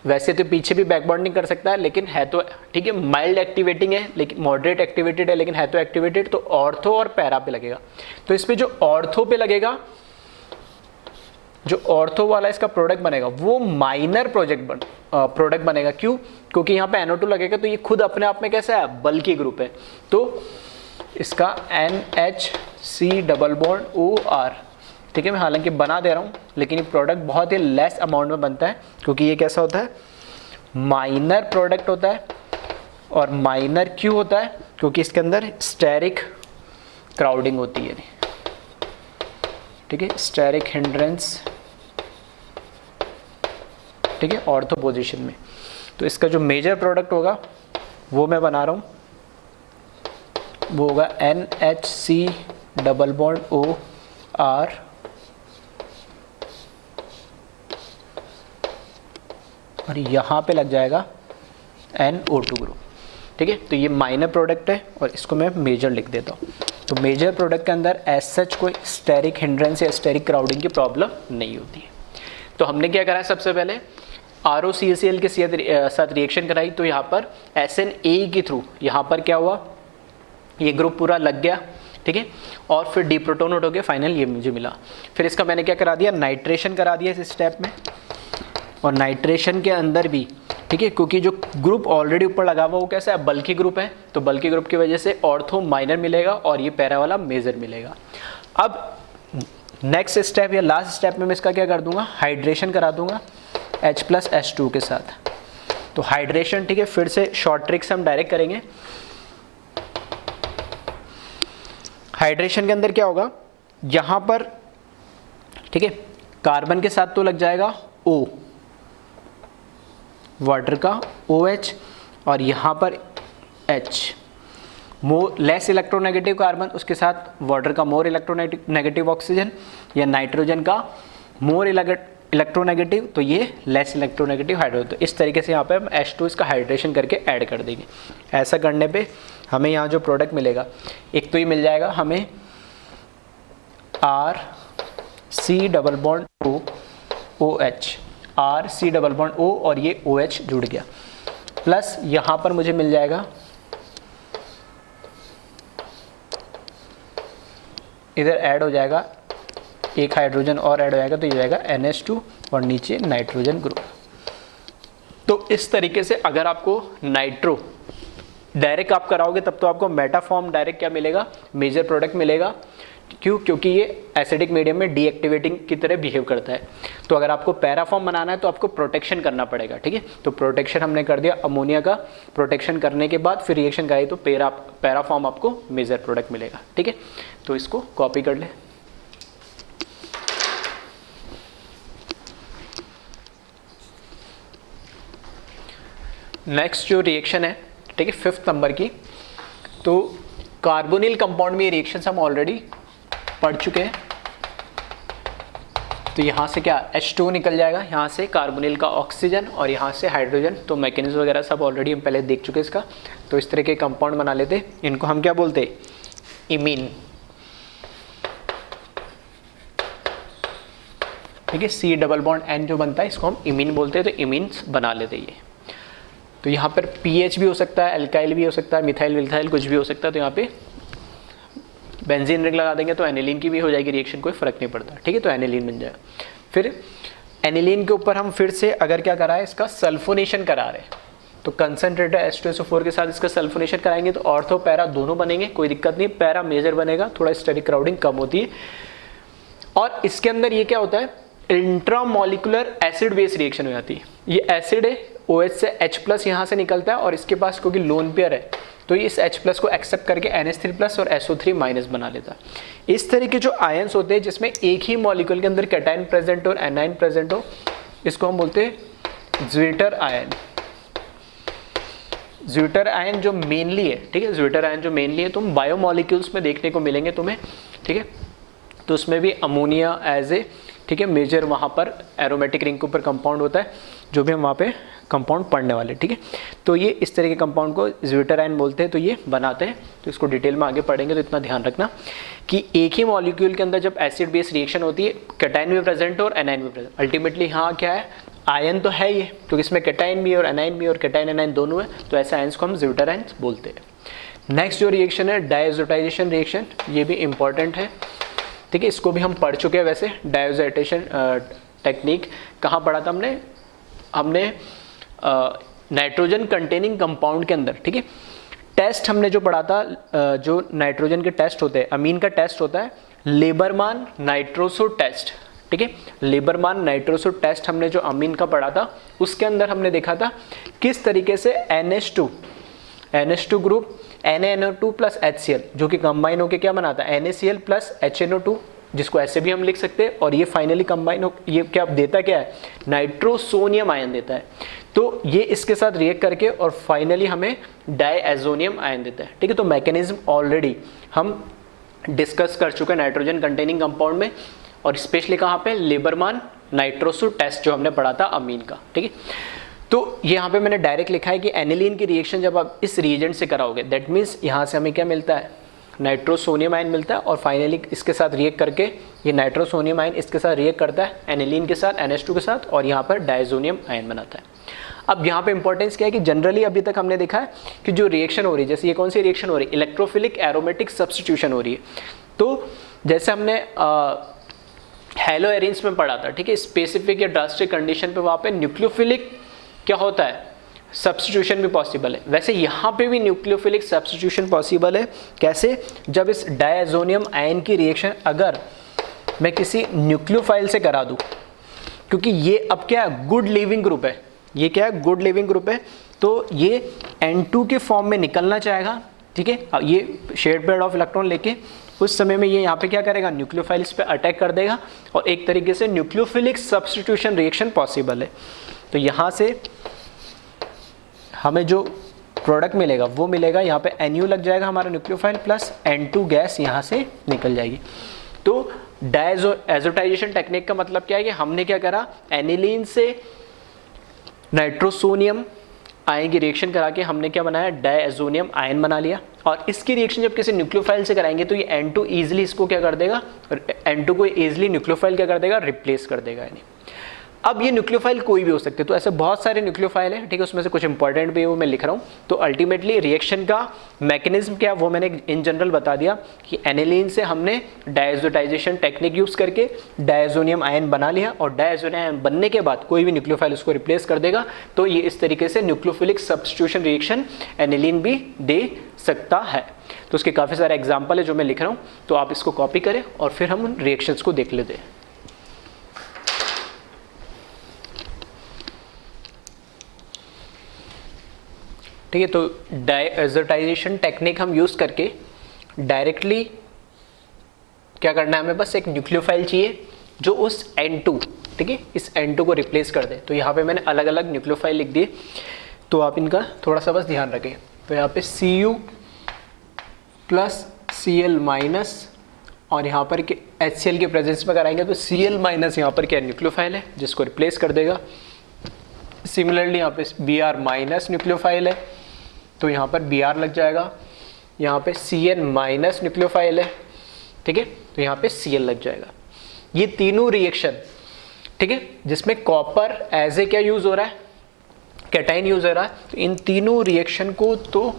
वैसे तो पीछे भी बैक बॉन्डिंग कर सकता है, लेकिन है तो, ठीक है, माइल्ड एक्टिवेटिंग है, लेकिन मॉडरेट एक्टिवेटेड है, लेकिन है तो एक्टिवेटेड, तो ऑर्थो और पैरा पे लगेगा। तो इस पे जो ऑर्थो पे लगेगा, जो ऑर्थो वाला इसका प्रोडक्ट बनेगा वो माइनर प्रोडक्ट बनेगा। क्यों, क्योंकि यहाँ पे NO2 लगेगा, तो ये खुद अपने आप में कैसा है, बल्की ग्रुप है। तो इसका NHC डबल बॉन्ड OR, ठीक है। मैं हालांकि बना दे रहा हूँ, लेकिन ये प्रोडक्ट बहुत ही लेस अमाउंट में बनता है, क्योंकि ये कैसा होता है, माइनर प्रोडक्ट होता है। और माइनर क्यों होता है, क्योंकि इसके अंदर स्टेरिक क्राउडिंग होती है, ठीक है, स्टेरिक हिंड्रेंस, ठीक है, ऑर्थो पोजीशन में। तो इसका जो मेजर प्रोडक्ट होगा वो मैं बना रहा हूँ वो होगा NHC डबल बॉन्ड OR और यहाँ पे लग जाएगा NO2 ग्रुप। ठीक है, तो ये माइनर प्रोडक्ट है और इसको मैं मेजर लिख देता हूँ। तो मेजर प्रोडक्ट के अंदर एज सच कोई स्टेरिक हिंड्रेंस या स्टेरिक क्राउडिंग की प्रॉब्लम नहीं होती है। तो हमने क्या करा, सबसे पहले ROCACl के साथ रिएक्शन कराई, तो यहाँ पर SNA के थ्रू यहाँ पर क्या हुआ, ये ग्रुप पूरा लग गया। ठीक है, और फिर डी प्रोटोन हो गया, फाइनल ये मुझे मिला। फिर इसका मैंने क्या करा दिया, नाइट्रेशन करा दिया इस स्टेप में। और नाइट्रेशन के अंदर भी ठीक है, क्योंकि जो ग्रुप ऑलरेडी ऊपर लगा हुआ वो कैसा है, बल्कि ग्रुप है, तो बल्कि ग्रुप की वजह से ऑर्थो माइनर मिलेगा और ये पैरा वाला मेजर मिलेगा। अब नेक्स्ट स्टेप या लास्ट स्टेप में मैं इसका क्या कर दूंगा, हाइड्रेशन करा दूंगा H+H2 के साथ। तो हाइड्रेशन ठीक है, फिर से शॉर्ट ट्रिक से हम डायरेक्ट करेंगे। हाइड्रेशन के अंदर क्या होगा, यहाँ पर ठीक है कार्बन के साथ तो लग जाएगा O, वाटर का OH, और यहाँ पर H, लेस इलेक्ट्रोनेगेटिव कार्बन, उसके साथ वाटर का मोर इलेक्ट्रोनेगेटिव ऑक्सीजन, या नाइट्रोजन का मोर इलेक्ट्रोनेगेटिव, तो ये लेस इलेक्ट्रोनेगेटिव हाइड्रोजन। तो इस तरीके से यहाँ पे हम H2 इसका हाइड्रेशन करके ऐड कर देंगे। ऐसा करने पे हमें यहाँ जो प्रोडक्ट मिलेगा, एक तो ये मिल जाएगा हमें RC double bond OH, RC double bond O और ये OH जुड़ गया, प्लस यहाँ पर मुझे मिल जाएगा इधर ऐड हो जाएगा एक हाइड्रोजन और ऐड हो जाएगा, तो ये जाएगा NH2 और नीचे नाइट्रोजन ग्रुप। तो इस तरीके से अगर आपको नाइट्रो डायरेक्ट आप कराओगे तब तो आपको मेटाफॉर्म डायरेक्ट क्या मिलेगा, मेजर प्रोडक्ट मिलेगा। क्यों, क्योंकि ये एसिडिक मीडियम में डीएक्टिवेटिंग की तरह बिहेव करता है। तो अगर आपको पैराफॉर्म बनाना है तो आपको प्रोटेक्शन करना पड़ेगा। ठीक है, तो प्रोटेक्शन हमने कर दिया, अमोनिया का प्रोटेक्शन करने के बाद फिर रिएक्शन कराई तो पैराफॉर्म आपको मेजर प्रोडक्ट मिलेगा। ठीक है, तो इसको कॉपी कर ले। नेक्स्ट जो रिएक्शन है ठीक है 5th नंबर की, तो कार्बोनिल कंपाउंड में ये रिएक्शंस हम ऑलरेडी पढ़ चुके हैं। तो यहाँ से क्या H2 निकल जाएगा, यहाँ से कार्बोनिल का ऑक्सीजन और यहाँ से हाइड्रोजन। तो मैकेनिज्म वगैरह सब ऑलरेडी हम पहले देख चुके हैं इसका। तो इस तरह के कंपाउंड बना लेते, इनको हम क्या बोलते हैं, इमीन। ठीक है, C डबल बॉन्ड N जो बनता है इसको हम इमीन बोलते हैं। तो इमीन्स बना लेते ये। तो यहाँ पर पीएच भी हो सकता है, एल्काइल भी हो सकता है, मिथाइल मिथाइल कुछ भी हो सकता है। तो यहाँ पे बेंजीन रिंग लगा देंगे तो एनिलीन की भी हो जाएगी रिएक्शन, कोई फर्क नहीं पड़ता। ठीक है, तो एनिलीन बन जाएगा। फिर एनिलीन के ऊपर हम फिर से अगर क्या करा है, इसका सल्फोनेशन करा रहे हैं, तो कंसनट्रेटेड H2SO4 के साथ इसका सल्फोनेशन कराएंगे तो ऑर्थो पैरा दोनों बनेंगे, कोई दिक्कत नहीं। पैरा मेजर बनेगा, थोड़ा स्टेरिक क्राउडिंग कम होती है। और इसके अंदर ये क्या होता है, इंट्रामोलिकुलर एसिड बेस रिएक्शन हो जाती है। ये एसिड है, OH से H+ यहाँ से निकलता है और इसके पास क्योंकि लोन पेयर है तो ये इस H+ को एक्सेप्ट करके NH3+ और SO3- बना लेता है। इस तरह के जो आयंस होते हैं जिसमें एक ही मॉलिक्यूल के अंदर कैटायन प्रेजेंट और एनायन प्रेजेंट हो, इसको हम बोलते हैं ज्विटर आयन। ज्विटर आयन जो मेनली है, ठीक है, ज्विटर आयन जो मेनली है तुम बायोमॉलिक्यूल्स में देखने को मिलेंगे तुम्हें। ठीक है, तो उसमें भी अमोनिया एज ए ठीक है मेजर वहाँ पर एरोमेटिक रिंग के ऊपर कंपाउंड होता है, जो भी हम वहाँ पे कंपाउंड पढ़ने वाले। ठीक है, तो ये इस तरह के कंपाउंड को ज्विटर आयन बोलते हैं। तो ये बनाते हैं, तो इसको डिटेल में आगे पढ़ेंगे। तो इतना ध्यान रखना कि एक ही मॉलिक्यूल के अंदर जब एसिड बेस रिएक्शन होती है, कैटायन भी प्रेजेंट हो और एनायन भी प्रेजेंट। अल्टीमेटली हाँ क्या है, आयन तो है ये, क्योंकि इसमें कैटायन भी और एनायन भी और कैटायन एनायन दोनों है, तो ऐसे आयंस को हम ज्विटर आयंस बोलते हैं। नेक्स्ट जो रिएक्शन है डायजोटाइजेशन रिएक्शन, ये भी इंपॉर्टेंट है। ठीक है, इसको भी हम पढ़ चुके हैं। वैसे डायजोटाइजेशन टेक्निक कहाँ पढ़ा था हमने नाइट्रोजन कंटेनिंग कंपाउंड के अंदर। ठीक है, टेस्ट हमने जो पढ़ा था, जो नाइट्रोजन के टेस्ट होते हैं, अमीन का टेस्ट होता है लेबरमान नाइट्रोसो टेस्ट। ठीक है, लेबरमान नाइट्रोसो टेस्ट हमने जो अमीन का पढ़ा था, उसके अंदर हमने देखा था किस तरीके से NH2 group NaNO2 plus HCl जो कि कंबाइन होकर क्या बनाता है NaCl प्लस HNO2 जिसको ऐसे भी हम लिख सकते हैं, और ये फाइनली कंबाइन हो, ये क्या देता क्या है, नाइट्रोसोनियम आयन देता है। तो ये इसके साथ रिएक्ट करके और फाइनली हमें डायएजोनियम आयन देता है। ठीक है, तो मैकेनिज्म ऑलरेडी हम डिस्कस कर चुके हैं नाइट्रोजन कंटेनिंग कंपाउंड में, और स्पेशली कहाँ पे, लिबरमान नाइट्रोसो टेस्ट जो हमने पढ़ा था अमीन का। ठीक है, तो यहाँ पे मैंने डायरेक्ट लिखा है कि एनिलीन की रिएक्शन जब आप इस रिएजेंट से कराओगे, दैट मीन्स यहाँ से हमें क्या मिलता है, नाइट्रोसोनियम आयन मिलता है, और फाइनली इसके साथ रिएक्ट करके ये नाइट्रोसोनियम आयन इसके साथ रिएक्ट करता है एनिलीन के साथ NH2 के साथ, और यहाँ पर डायजोनियम आयन बनाता है। अब यहाँ पे इंपॉर्टेंस क्या है कि जनरली अभी तक हमने देखा है कि जो रिएक्शन हो रही है, जैसे ये कौन सी रिएक्शन हो रही है, इलेक्ट्रोफिलिक एरोमेटिक सब्स्टिट्यूशन हो रही है। तो जैसे हमने हेलो एरेंज में पढ़ा था, ठीक है, स्पेसिफिक या ड्रास्टिक कंडीशन पे वहाँ पे न्यूक्लियोफिलिक क्या होता है, सब्स्टिट्यूशन भी पॉसिबल है। वैसे यहाँ पे भी न्यूक्लियोफिलिक सब्स्टिट्यूशन पॉसिबल है। कैसे, जब इस डायजोनियम आयन की रिएक्शन अगर मैं किसी न्यूक्लियोफाइल से करा दूँ, क्योंकि ये अब क्या है, गुड लिविंग ग्रुप है, ये क्या है, गुड लिविंग ग्रुप है, तो ये N2 के फॉर्म में निकलना चाहेगा। ठीक है, अब ये शेयर्ड पेयर ऑफ इलेक्ट्रॉन लेके उस समय में ये यहाँ पे क्या करेगा, न्यूक्लियोफाइल्स पे अटैक कर देगा, और एक तरीके से न्यूक्लियोफिलिक सब्स्टिट्यूशन रिएक्शन पॉसिबल है। तो यहाँ से हमें जो प्रोडक्ट मिलेगा वो मिलेगा, यहाँ पे NU लग जाएगा हमारा न्यूक्लियोफाइल, प्लस N2 गैस यहाँ से निकल जाएगी। तो एजोटाइजेशन टेक्निक का मतलब क्या है कि हमने क्या करा, एनिलीन से नाइट्रोसोनियम आयन की रिएक्शन करा के हमने क्या बनाया, डायएजोनियम आयन बना लिया, और इसकी रिएक्शन जब किसी न्यूक्लियोफाइल से कराएंगे तो ये N2 ईजिली इसको क्या कर देगा, N2 को ईजिली न्यूक्लियोफाइल क्या कर देगा, रिप्लेस कर देगा। यानी अब ये न्यूक्लियोफाइल कोई भी हो सकते हैं, तो ऐसे बहुत सारे न्यूक्लियोफाइल हैं। ठीक है, उसमें से कुछ इंपॉर्टेंट भी है वो मैं लिख रहा हूँ। तो अल्टीमेटली रिएक्शन का मैकेनिज्म क्या वो मैंने इन जनरल बता दिया कि एनिलीन से हमने डायजोटाइजेशन टेक्निक यूज करके डायजोनियम आयन बना लिया, और डायजोनियम आयन बनने के बाद कोई भी न्यूक्लियोफाइल उसको रिप्लेस कर देगा। तो ये इस तरीके से न्यूक्लियोफिलिक सब्स्टिट्यूशन रिएक्शन एनिलीन भी दे सकता है। तो उसके काफ़ी सारे एग्जाम्पल है जो मैं लिख रहा हूँ, तो आप इसको कॉपी करें और फिर हम उन रिएक्शंस को देख लेते हैं। ठीक है, तो डायएजोटाइजेशन टेक्निक हम यूज़ करके डायरेक्टली क्या करना है, हमें बस एक न्यूक्लियोफाइल चाहिए जो उस N2, ठीक है, इस N2 को रिप्लेस कर दे। तो यहाँ पे मैंने अलग अलग न्यूक्लियोफाइल लिख दिए, तो आप इनका थोड़ा सा बस ध्यान रखें। तो यहाँ पे Cu प्लस Cl माइनस, और यहाँ पर HCl के प्रेजेंस में कराएंगे तो Cl माइनस यहाँ पर क्या न्यूक्लियोफाइल है जिसको रिप्लेस कर देगा। सिमिलरली यहाँ पे Br माइनस न्यूक्लियोफाइल है, तो यहाँ पर Br लग जाएगा। यहाँ पे Cn माइनस न्यूक्लियोफाइल है, ठीक है, तो यहाँ पे Cl लग जाएगा। ये तीनों रिएक्शन, ठीक है, जिसमें कॉपर एज ए क्या यूज हो रहा है, कैटाइन यूज हो रहा है। तो इन तीनों रिएक्शन को तो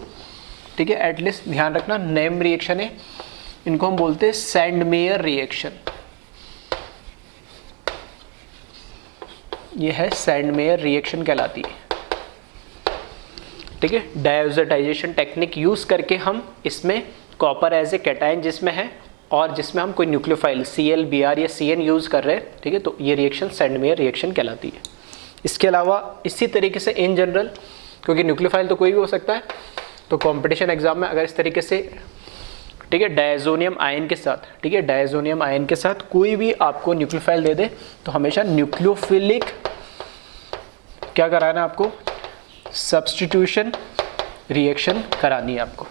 ठीक है एटलीस्ट ध्यान रखना, नेम रिएक्शन है, इनको हम बोलते हैं सैंडमेयर रिएक्शन। ये है सैंडमेयर रिएक्शन कहलाती है, ठीक है। डायजोटाइजेशन टेक्निक यूज करके हम इसमें कॉपर एज ए कैटाइन जिसमें है और जिसमें हम कोई न्यूक्लियोफाइल Cl, Br या Cn यूज कर रहे हैं, ठीक है, तो ये रिएक्शन सैंडमेयर रिएक्शन कहलाती है। इसके अलावा इसी तरीके से इन जनरल, क्योंकि न्यूक्लियोफाइल तो कोई भी हो सकता है, तो कंपटीशन एग्जाम में अगर इस तरीके से, ठीक है, डायजोनियम आयन के साथ, ठीक है, डायजोनियम आयन के साथ कोई भी आपको न्यूक्लियोफाइल दे दे तो हमेशा न्यूक्लियोफिलिक क्या कराना है आपको, सब्स्टिट्यूशन रिएक्शन करानी है आपको।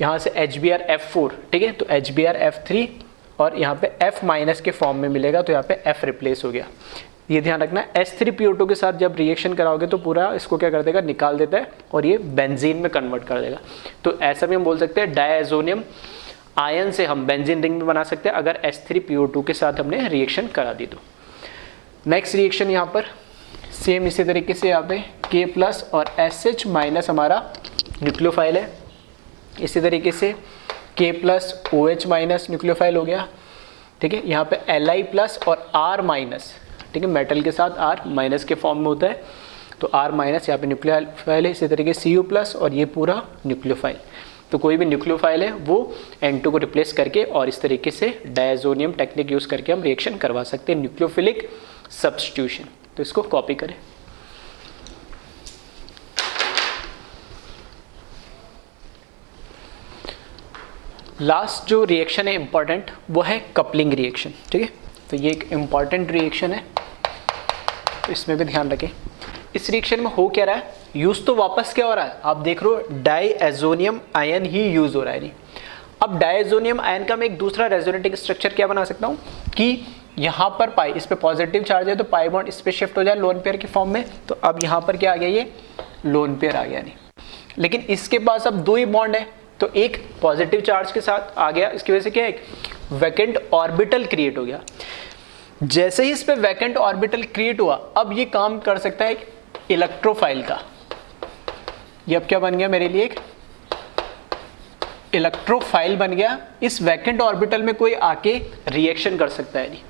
यहाँ से HBrF4, ठीक है, तो HBrF3 और यहाँ पे F माइनस के फॉर्म में मिलेगा, तो यहाँ पे F रिप्लेस हो गया। ये ध्यान रखना, H3PO2 के साथ जब रिएक्शन कराओगे तो पूरा इसको क्या कर देगा, निकाल देता है और ये बेंजीन में कन्वर्ट कर देगा। तो ऐसा भी हम बोल सकते हैं डायजोनियम आयन से हम बेंजीन रिंग भी बना सकते हैं अगर H3PO2 के साथ हमने रिएक्शन करा दी तो। नेक्स्ट रिएक्शन यहाँ पर सेम इसी तरीके से यहाँ पे K प्लस और SH माइनस हमारा न्यूक्लियोफाइल है, इसी तरीके से K plus OH minus nucleophile हो गया, ठीक है। यहाँ पे Li प्लस और R माइनस, ठीक है, मेटल के साथ R माइनस के फॉर्म में होता है, तो R माइनस यहाँ पे न्यूक्लियोफाइल है। इसी तरीके से Cu प्लस और ये पूरा न्यूक्लियोफाइल, तो कोई भी न्यूक्लियोफाइल है वो N2 को रिप्लेस करके और इस तरीके से डायजोनियम टेक्निक यूज़ करके हम रिएक्शन करवा सकते हैं, न्यूक्लियोफिलिक सब्स्टिट्यूशन। तो इसको कॉपी करें। लास्ट जो रिएक्शन है इंपॉर्टेंट वो है कपलिंग रिएक्शन, ठीक है। तो ये एक इम्पॉर्टेंट रिएक्शन है, तो इसमें भी ध्यान रखें। इस रिएक्शन में हो क्या रहा है, यूज तो वापस क्या हो रहा है, आप देख रहे हो डाईएज़ोनियम आयन ही यूज हो रहा है। नहीं, अब डाईएज़ोनियम आयन का मैं एक दूसरा रेजोनेटिंग स्ट्रक्चर क्या बना सकता हूँ कि यहाँ पर पाई, इस पे पॉजिटिव चार्ज है तो पाई बॉन्ड इस पे शिफ्ट हो जाए लोन पेयर के फॉर्म में, तो अब यहाँ पर क्या आ गया, ये लोन पेयर आ गया। नहीं, लेकिन इसके पास अब दो ही बॉन्ड है, तो एक पॉजिटिव चार्ज के साथ आ गया, इसकी वजह से क्या है, एक वैकेंट ऑर्बिटल क्रिएट हो गया। जैसे ही इस पे वैकेंट ऑर्बिटल क्रिएट हुआ, अब ये काम कर सकता है इलेक्ट्रोफाइल का। ये अब क्या बन गया मेरे लिए, एक इलेक्ट्रोफाइल बन गया। इस वैकेंट ऑर्बिटल में कोई आके रिएक्शन कर सकता है नहीं।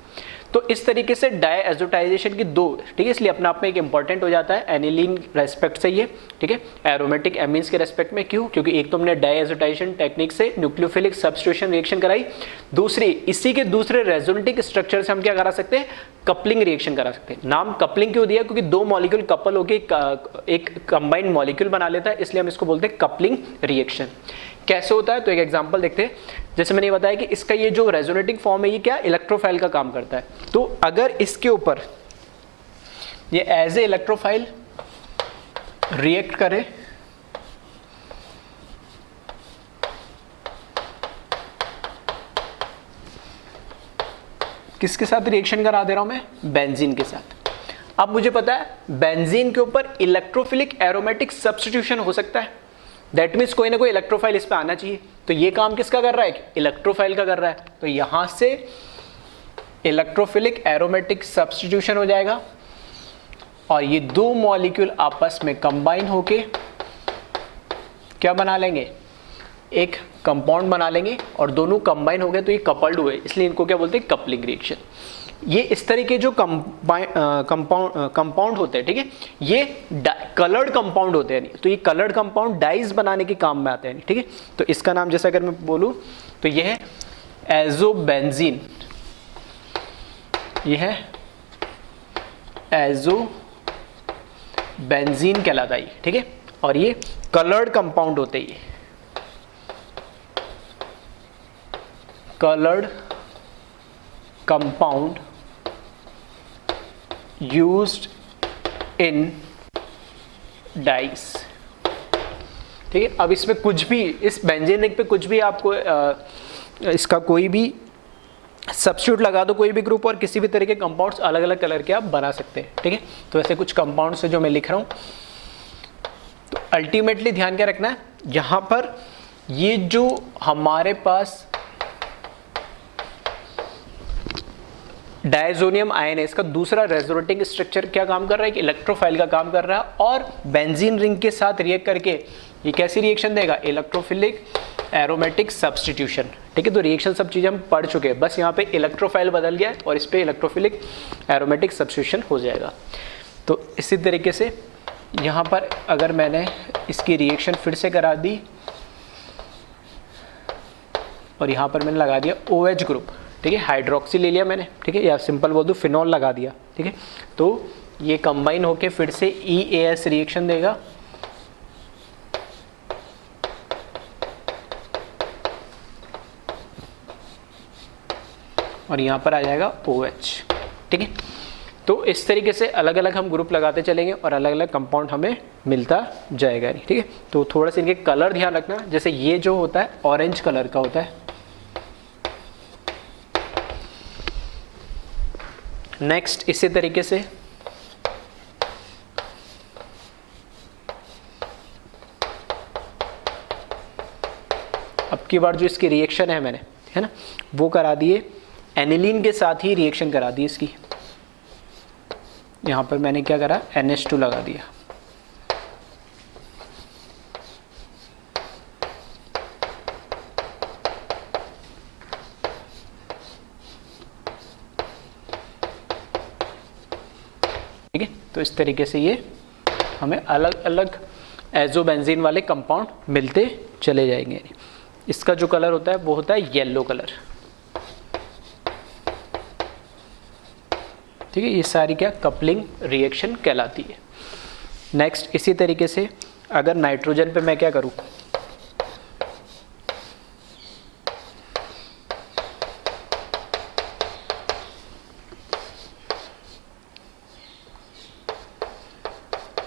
तो इस तरीके से डायएज़ोटाइजेशन की दो, ठीक है, इसलिए अपना आप में एक इंपॉर्टेंट हो जाता है एनिलीन रेस्पेक्ट से ये, ठीक है, एरोमेटिक एमीन्स के रेस्पेक्ट में। क्यों? क्योंकि एक तो हमने डायएज़ोटाइजेशन टेक्निक से न्यूक्लियोफिलिक सब्स्टिट्यूशन रिएक्शन कराई, दूसरी इसी के दूसरे रेजोनेटिंग स्ट्रक्चर से हम क्या करा सकते हैं, कपलिंग रिएक्शन करा सकते हैं। नाम कपलिंग क्यों दिया, क्योंकि दो मॉलिक्यूल कपल होकर एक कंबाइंड मॉलिक्यूल बना लेता है, इसलिए हम इसको बोलते हैं कपलिंग रिएक्शन। कैसे होता है, तो एक एग्जांपल देखते हैं। जैसे मैंने बताया कि इसका ये जो रेजोनेटिंग फॉर्म है ये क्या, इलेक्ट्रोफाइल का काम करता है। तो अगर इसके ऊपर ये एज ए इलेक्ट्रोफाइल रिएक्ट करे, किसके साथ रिएक्शन करा दे रहा हूं मैं, बेंजीन के साथ। अब मुझे पता है बेंजीन के ऊपर इलेक्ट्रोफिलिक एरोमेटिक सब्स्टिट्यूशन हो सकता है, दैट मीन्स कोई ना कोई इलेक्ट्रोफाइल इस पे आना चाहिए। तो ये काम किसका कर रहा है, इलेक्ट्रोफाइल का कर रहा है। तो यहां से इलेक्ट्रोफिलिक एरोमेटिक सब्स्टिट्यूशन हो जाएगा और ये दो मॉलिक्यूल आपस में कंबाइन होके क्या बना लेंगे, एक कंपाउंड बना लेंगे, और दोनों कंबाइन हो गए तो ये कपल्ड हुए, इसलिए इनको क्या बोलते हैं, कपलिंग रिएक्शन। ये इस तरीके जो कंपाउंड होते हैं, ठीक है, ये कलर्ड कंपाउंड होते हैं। तो ये कलर्ड कंपाउंड डाइज बनाने के काम में आते हैं, ठीक है। तो इसका नाम जैसा अगर मैं बोलूं तो ये है एजोबेंजीन, ये है एजोबेंजीन कहलाता है, ठीक है। और ये कलर्ड कंपाउंड होते हैं, ये coloured compound used in dice, ठीक है। अब इसमें कुछ भी, इस बेंजीन रिंग पे कुछ भी आपको इसका कोई भी सब्स्टिट्यूट लगा दो, कोई भी ग्रुप, और किसी भी तरह के कंपाउंड्स अलग अलग कलर के आप बना सकते हैं, ठीक है। तो ऐसे कुछ कंपाउंड्स है जो मैं लिख रहा हूं। तो अल्टीमेटली ध्यान क्या रखना है, यहां पर ये जो हमारे पास डायज़ोनियम आयन है, इसका दूसरा रेजोनेटिंग स्ट्रक्चर क्या काम कर रहा है, कि इलेक्ट्रोफाइल का काम कर रहा है, और बेंजीन रिंग के साथ रिएक्ट करके ये कैसी रिएक्शन देगा, इलेक्ट्रोफिलिक एरोमेटिक सब्स्टिट्यूशन, ठीक है। तो रिएक्शन सब चीज़ें हम पढ़ चुके हैं, बस यहाँ पे इलेक्ट्रोफाइल बदल गया है और इस पर इलेक्ट्रोफिलिक एरोमेटिक सब्स्टिट्यूशन हो जाएगा। तो इसी तरीके से यहाँ पर अगर मैंने इसकी रिएक्शन फिर से करा दी और यहाँ पर मैंने लगा दिया OH ग्रुप, ठीक है, हाइड्रोक्सी ले लिया मैंने, ठीक है, या सिंपल बोल दूँ फिनॉल लगा दिया, ठीक है। तो ये कंबाइन होके फिर से EAS रिएक्शन देगा, और यहाँ पर आ जाएगा OH, ठीक है। तो इस तरीके से अलग अलग हम ग्रुप लगाते चलेंगे और अलग अलग कंपाउंड हमें मिलता जाएगा, ठीक है। तो थोड़ा सा इनके कलर ध्यान रखना, जैसे ये जो होता है ऑरेंज कलर का होता है। नेक्स्ट इसी तरीके से अब की बार जो इसकी रिएक्शन है मैंने, है ना, वो करा दिए एनिलीन के साथ ही रिएक्शन करा दी इसकी। यहाँ पर मैंने क्या करा, NH2 लगा दिया, ठीक है। तो इस तरीके से ये हमें अलग अलग एजोबेंजीन वाले कंपाउंड मिलते चले जाएंगे। इसका जो कलर होता है वो होता है येलो कलर, ठीक है। ये सारी क्या कपलिंग रिएक्शन कहलाती है। नेक्स्ट इसी तरीके से अगर नाइट्रोजन पे मैं क्या करूँ,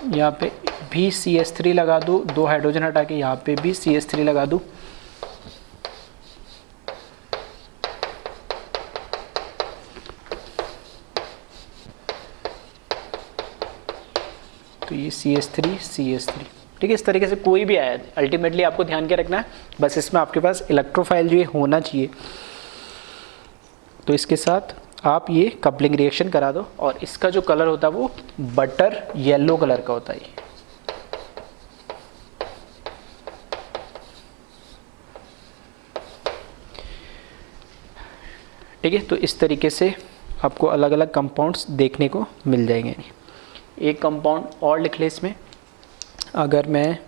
यहाँ पे भी CH3 लगा दूँ, 2 हाइड्रोजन हटा के यहाँ पे भी CH3 लगा दूँ। तो ये CH3 ठीक है। इस तरीके से कोई भी आया, अल्टीमेटली आपको ध्यान क्या रखना है, बस इसमें आपके पास इलेक्ट्रोफाइल जो ये होना चाहिए। तो इसके साथ आप ये कपलिंग रिएक्शन करा दो और इसका जो कलर होता है वो बटर येलो कलर का होता है। ठीक है, तो इस तरीके से आपको अलग अलग कंपाउंड्स देखने को मिल जाएंगे। एक कंपाउंड और लिख ले इसमें, अगर मैं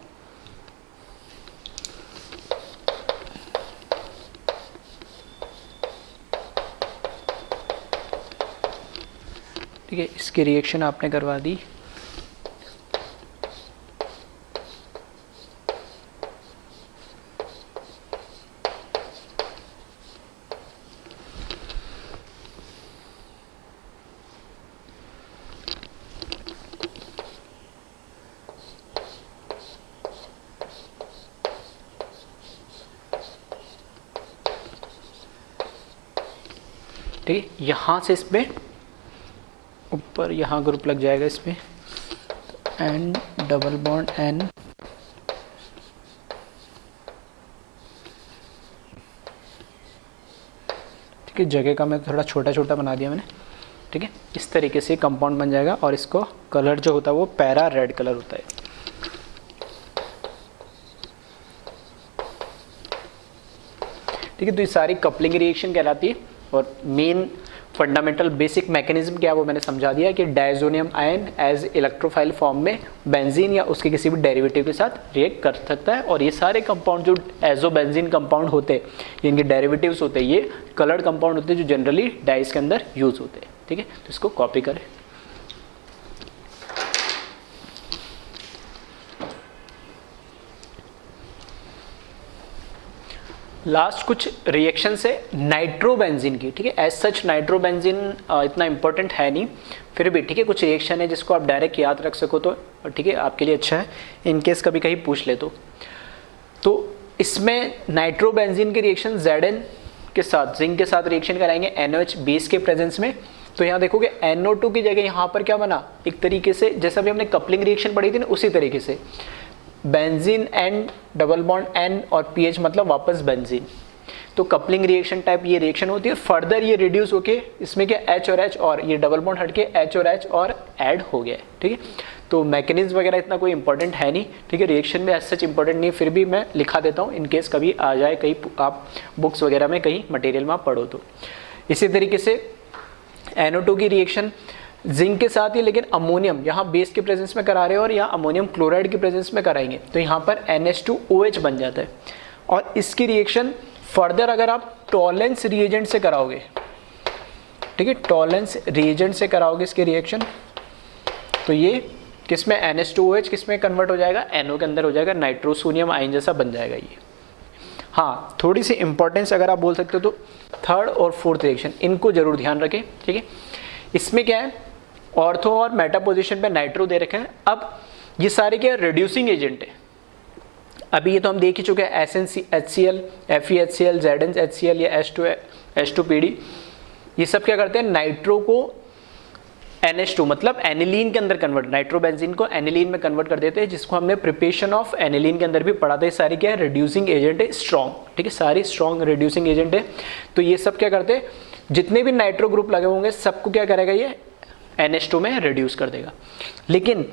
ठीक है, इसकी रिएक्शन आपने करवा दी। ठीक है, यहाँ से इसमें ऊपर यहाँ ग्रुप लग जाएगा इसमें, N डबल बॉन्ड N, ठीक है। जगह का मैं थोड़ा छोटा छोटा बना दिया मैंने। ठीक है, इस तरीके से कंपाउंड बन जाएगा और इसको कलर जो होता है वो पैरा रेड कलर होता है। ठीक है, तो ये सारी कपलिंग रिएक्शन कहलाती है और मेन फंडामेंटल बेसिक मैकेनिज्म क्या है वो मैंने समझा दिया कि diazonium ion as electrophile form में बेंजीन या उसके किसी भी डेरिवेटिव के साथ रिएक्ट कर सकता है। और ये सारे कंपाउंड जो एजोबेंजीन कंपाउंड होते हैं, इनके डेरिवेटिव्स होते हैं, ये कलर्ड कंपाउंड होते हैं जो जनरली डाइस के अंदर यूज होते हैं। ठीक है, तो इसको कॉपी करें। लास्ट कुछ रिएक्शन से नाइट्रोबेंजीन की। ठीक है, एज सच नाइट्रोबेंजीन इतना इंपॉर्टेंट है नहीं, फिर भी ठीक है कुछ रिएक्शन है जिसको आप डायरेक्ट याद रख सको तो ठीक है आपके लिए अच्छा है, इनकेस कभी कहीं पूछ ले तो इसमें नाइट्रोबेंजीन के रिएक्शन Zn के साथ जिंक के साथ रिएक्शन कराएंगे NOH बेस के प्रेजेंस में। तो यहाँ देखोगे NO2 की जगह यहाँ पर क्या बना, एक तरीके से जैसा भी हमने कपलिंग रिएक्शन पढ़ी थी ना उसी तरीके से benzene N double bond N और pH मतलब वापस बेंजीन। तो कपलिंग रिएक्शन टाइप ये रिएक्शन होती है। फर्दर ये रिड्यूस होके इसमें क्या H और H और ये डबल बॉन्ड हट के H और H और ऐड हो गया है। ठीक है, तो मैकेनिज्म वगैरह इतना कोई इंपॉर्टेंट है नहीं। ठीक है, रिएक्शन में सच इंपॉर्टेंट नहीं, फिर भी मैं लिखा देता हूँ इनकेस कभी आ जाए कहीं आप बुक्स वगैरह में कहीं मटेरियल में आप पढ़ो तो। इसी तरीके से NO2 की रिएक्शन जिंक के साथ ही लेकिन अमोनियम यहाँ बेस के प्रेजेंस में करा रहे हो और यहाँ अमोनियम क्लोराइड के प्रेजेंस में कराएंगे तो यहाँ पर NH2OH बन जाता है। और इसकी रिएक्शन फर्दर अगर आप टॉलेंस रिएजेंट से कराओगे, ठीक है, टॉलेंस रिएजेंट से कराओगे इसकी रिएक्शन तो ये किसमें NH2OH किसमें कन्वर्ट हो जाएगा, NO के अंदर हो जाएगा, नाइट्रोसोनियम आयन जैसा बन जाएगा ये। हाँ, थोड़ी सी इंपॉर्टेंस अगर आप बोल सकते हो तो थर्ड और फोर्थ रिएक्शन इनको जरूर ध्यान रखें। ठीक है, इसमें क्या है ऑर्थो और मेटा पोजीशन पे नाइट्रो दे रखे हैं। अब ये सारे क्या रिड्यूसिंग एजेंट है, अभी ये तो हम देख ही चुके हैं SnHCl, FeHCl, ZnHCl या H2PD, ये सब क्या करते हैं नाइट्रो को NH2 मतलब एनिलीन के अंदर कन्वर्ट, नाइट्रोबेंजीन को एनिलीन में कन्वर्ट कर देते हैं, जिसको हमने प्रिपरेशन ऑफ एनिलीन के अंदर भी पढ़ा था। ये सारी क्या है रिड्यूसिंग एजेंट है, स्ट्रॉन्ग। ठीक है, सारी स्ट्रॉन्ग रिड्यूसिंग एजेंट है। तो ये सब क्या करते हैं जितने भी नाइट्रो ग्रुप लगे होंगे सबको क्या करेगा ये NH2 में रिड्यूस कर देगा। लेकिन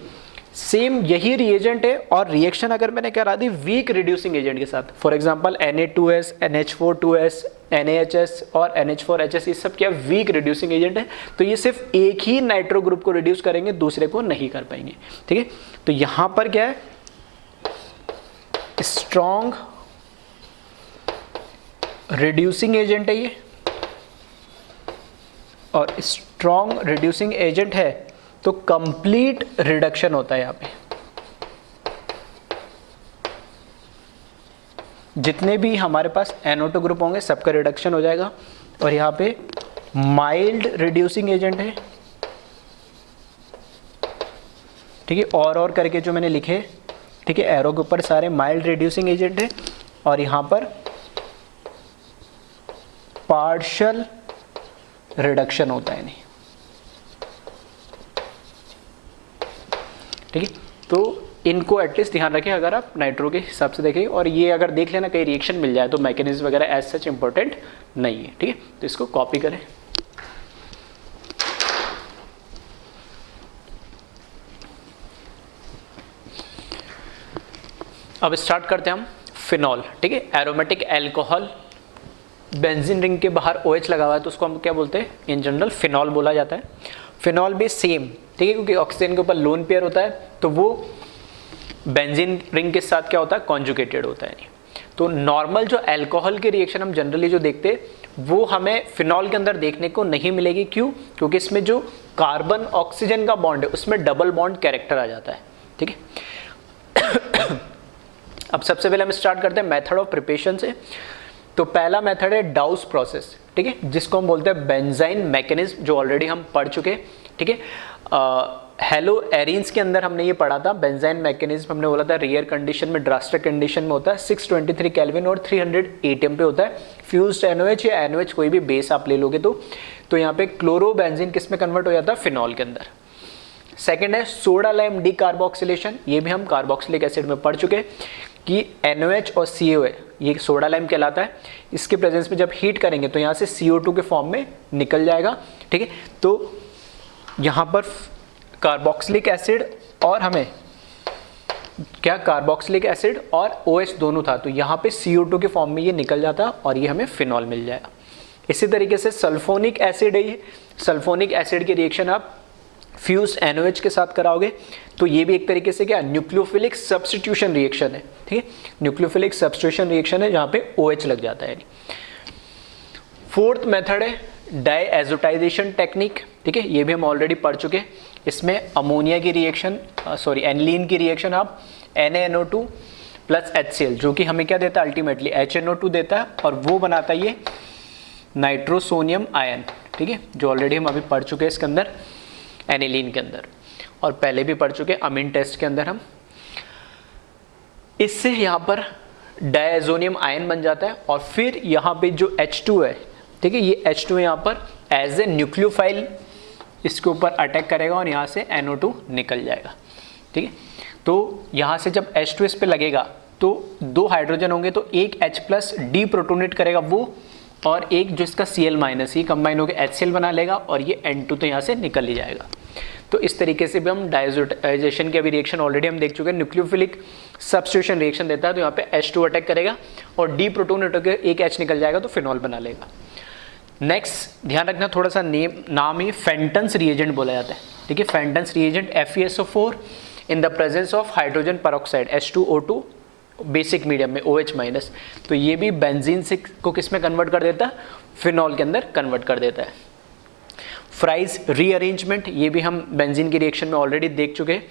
सेम यही रिएजेंट है और रिएक्शन अगर मैंने करा दी वीक रिड्यूसिंग एजेंट के साथ, for example Na2S, NH4 NaHS और NH4HS, ये सब क्या वीक रिड्यूसिंग एजेंट है। तो ये सिर्फ एक ही नाइट्रो ग्रुप को रिड्यूस करेंगे, दूसरे को नहीं कर पाएंगे। ठीक है, तो यहां पर क्या है स्ट्रॉन्ग रिड्यूसिंग एजेंट है ये, और स्ट्रॉन्ग रिड्यूसिंग एजेंट है तो कंप्लीट रिडक्शन होता है यहाँ पे। जितने भी हमारे पास NO2 ग्रुप होंगे सबका रिडक्शन हो जाएगा। और यहाँ पे माइल्ड रिड्यूसिंग एजेंट है ठीक है, और करके जो मैंने लिखे, ठीक है, एरो के ऊपर सारे माइल्ड रिड्यूसिंग एजेंट है और यहाँ पर पार्शियल रिडक्शन होता है नहीं, ठीक है। तो इनको एटलीस्ट ध्यान रखें अगर आप नाइट्रो के हिसाब से देखें, और ये अगर देख लेना कहीं रिएक्शन मिल जाए तो मैकेनिज्म वगैरह एज सच इंपॉर्टेंट नहीं है, ठीक है। तो इसको कॉपी करें। अब स्टार्ट करते हैं हम फिनॉल, ठीक है। एरोमेटिक एल्कोहल, बेंजीन रिंग के बाहर OH लगा हुआ है तो उसको हम क्या बोलते हैं, इन जनरल फिनॉल बोला जाता है। फिनॉल भी सेम, ठीक है, क्योंकि ऑक्सीजन के ऊपर लोन पेयर होता है तो वो बेंजीन रिंग के साथ क्या होता है, कॉन्जुगेटेड होता है। तो नॉर्मल जो अल्कोहल के रिएक्शन हम जनरली जो देखते हैं वो हमें फिनॉल के अंदर देखने को नहीं मिलेगी। क्यों? क्योंकि इसमें जो कार्बन ऑक्सीजन का बॉन्ड है उसमें डबल बॉन्ड कैरेक्टर आ जाता है, ठीक है। अब सबसे पहले हम स्टार्ट करते हैं मेथड ऑफ प्रिपरेशन से। तो पहला मेथड है डाउस प्रोसेस, ठीक है, जिसको हम बोलते हैं बेंजाइन मैकेनिज्म, जो ऑलरेडी हम पढ़ चुके, ठीक है। हेलो एरिन्स के अंदर हमने ये पढ़ा था बेंजाइन मैकेनिज्म, हमने बोला था रेयर कंडीशन में, ड्रास्टिक कंडीशन में होता है 623 केल्विन और 300 एटीएम पे होता है। फ्यूज्ड NOH या NOH कोई भी बेस आप ले लोगे तो यहाँ पे क्लोरोबेंजीन किस में कन्वर्ट हो जाता है, फिनॉल के अंदर। सेकेंड है सोडा लाइम डी कार्बोक्सिलेशन, ये भी हम कार्बोक्सिलिक एसिड में पढ़ चुके कि NOH और COA ये सोडा लाइम कहलाता है। इसके प्रेजेंस में जब हीट करेंगे तो यहाँ से CO2 के फॉर्म में निकल जाएगा, ठीक है। तो यहाँ पर कार्बोक्सिलिक एसिड और हमें क्या, कार्बोक्सिलिक एसिड और OH दोनों था, तो यहाँ पे CO2 के फॉर्म में ये निकल जाता और ये हमें फिनॉल मिल जाएगा। इसी तरीके से सल्फोनिक एसिड है ये, सल्फोनिक एसिड के रिएक्शन आप फ्यूज्ड NOH के साथ कराओगे तो ये भी एक तरीके से क्या, न्यूक्लियोफिलिक सब्स्टिट्यूशन रिएक्शन है, ठीक है। न्यूक्लियोफिलिक सब्स्टिट्यूशन रिएक्शन है जहाँ पे OH लग जाता है। फोर्थ मेथड है डाईएज़ोटाइजेशन टेक्निक, ठीक है, ये भी हम ऑलरेडी पढ़ चुके। इसमें अमोनिया की रिएक्शन, एनिलीन की रिएक्शन आप NaNO2 प्लस HCl, जो कि हमें क्या देता है, अल्टीमेटली HNO2 देता है और वो बनाता है ये नाइट्रोसोनियम आयन, ठीक है, जो ऑलरेडी हम अभी पढ़ चुके हैं इसके अंदर एनिलीन के अंदर, और पहले भी पढ़ चुके अमीन टेस्ट के अंदर हम। इससे यहाँ पर डायजोनियम आयन बन जाता है और फिर यहाँ पे जो H2 है, ठीक है, ये H2 यहाँ पर एज ए न्यूक्लियोफाइल इसके ऊपर अटैक करेगा और यहाँ से NO2 निकल जाएगा, ठीक है। तो यहाँ से जब H2 इस पे लगेगा तो दो हाइड्रोजन होंगे तो एक H+ डी प्रोटोनेट करेगा वो, और एक जो इसका Cl- ये कंबाइन होकर HCl बना लेगा और ये N2 तो यहाँ से निकल ही जाएगा। तो इस तरीके से भी हम डायजोटाइजेशन के अभी रिएक्शन ऑलरेडी हम देख चुके हैं। न्यूक्लियोफिलिक सब्स्टिट्यूशन रिएक्शन देता है तो यहाँ पे H2 अटैक करेगा और डी प्रोटोनेट होकर एक H निकल जाएगा तो फिनॉल बना लेगा। नेक्स्ट ध्यान रखना, थोड़ा सा नाम ही फेंटन्स रिएजेंट बोला जाता है, ठीक है। Fenton's reagent FeSO4 in the presence of hydrogen peroxide H2O2 basic medium में OH-, तो ये भी बेंजीन से को किस में कन्वर्ट कर देता है, फिनॉल के अंदर कन्वर्ट कर देता है। फ्राइज रीअरेंजमेंट, ये भी हम बेंजीन की रिएक्शन में ऑलरेडी देख चुके हैं,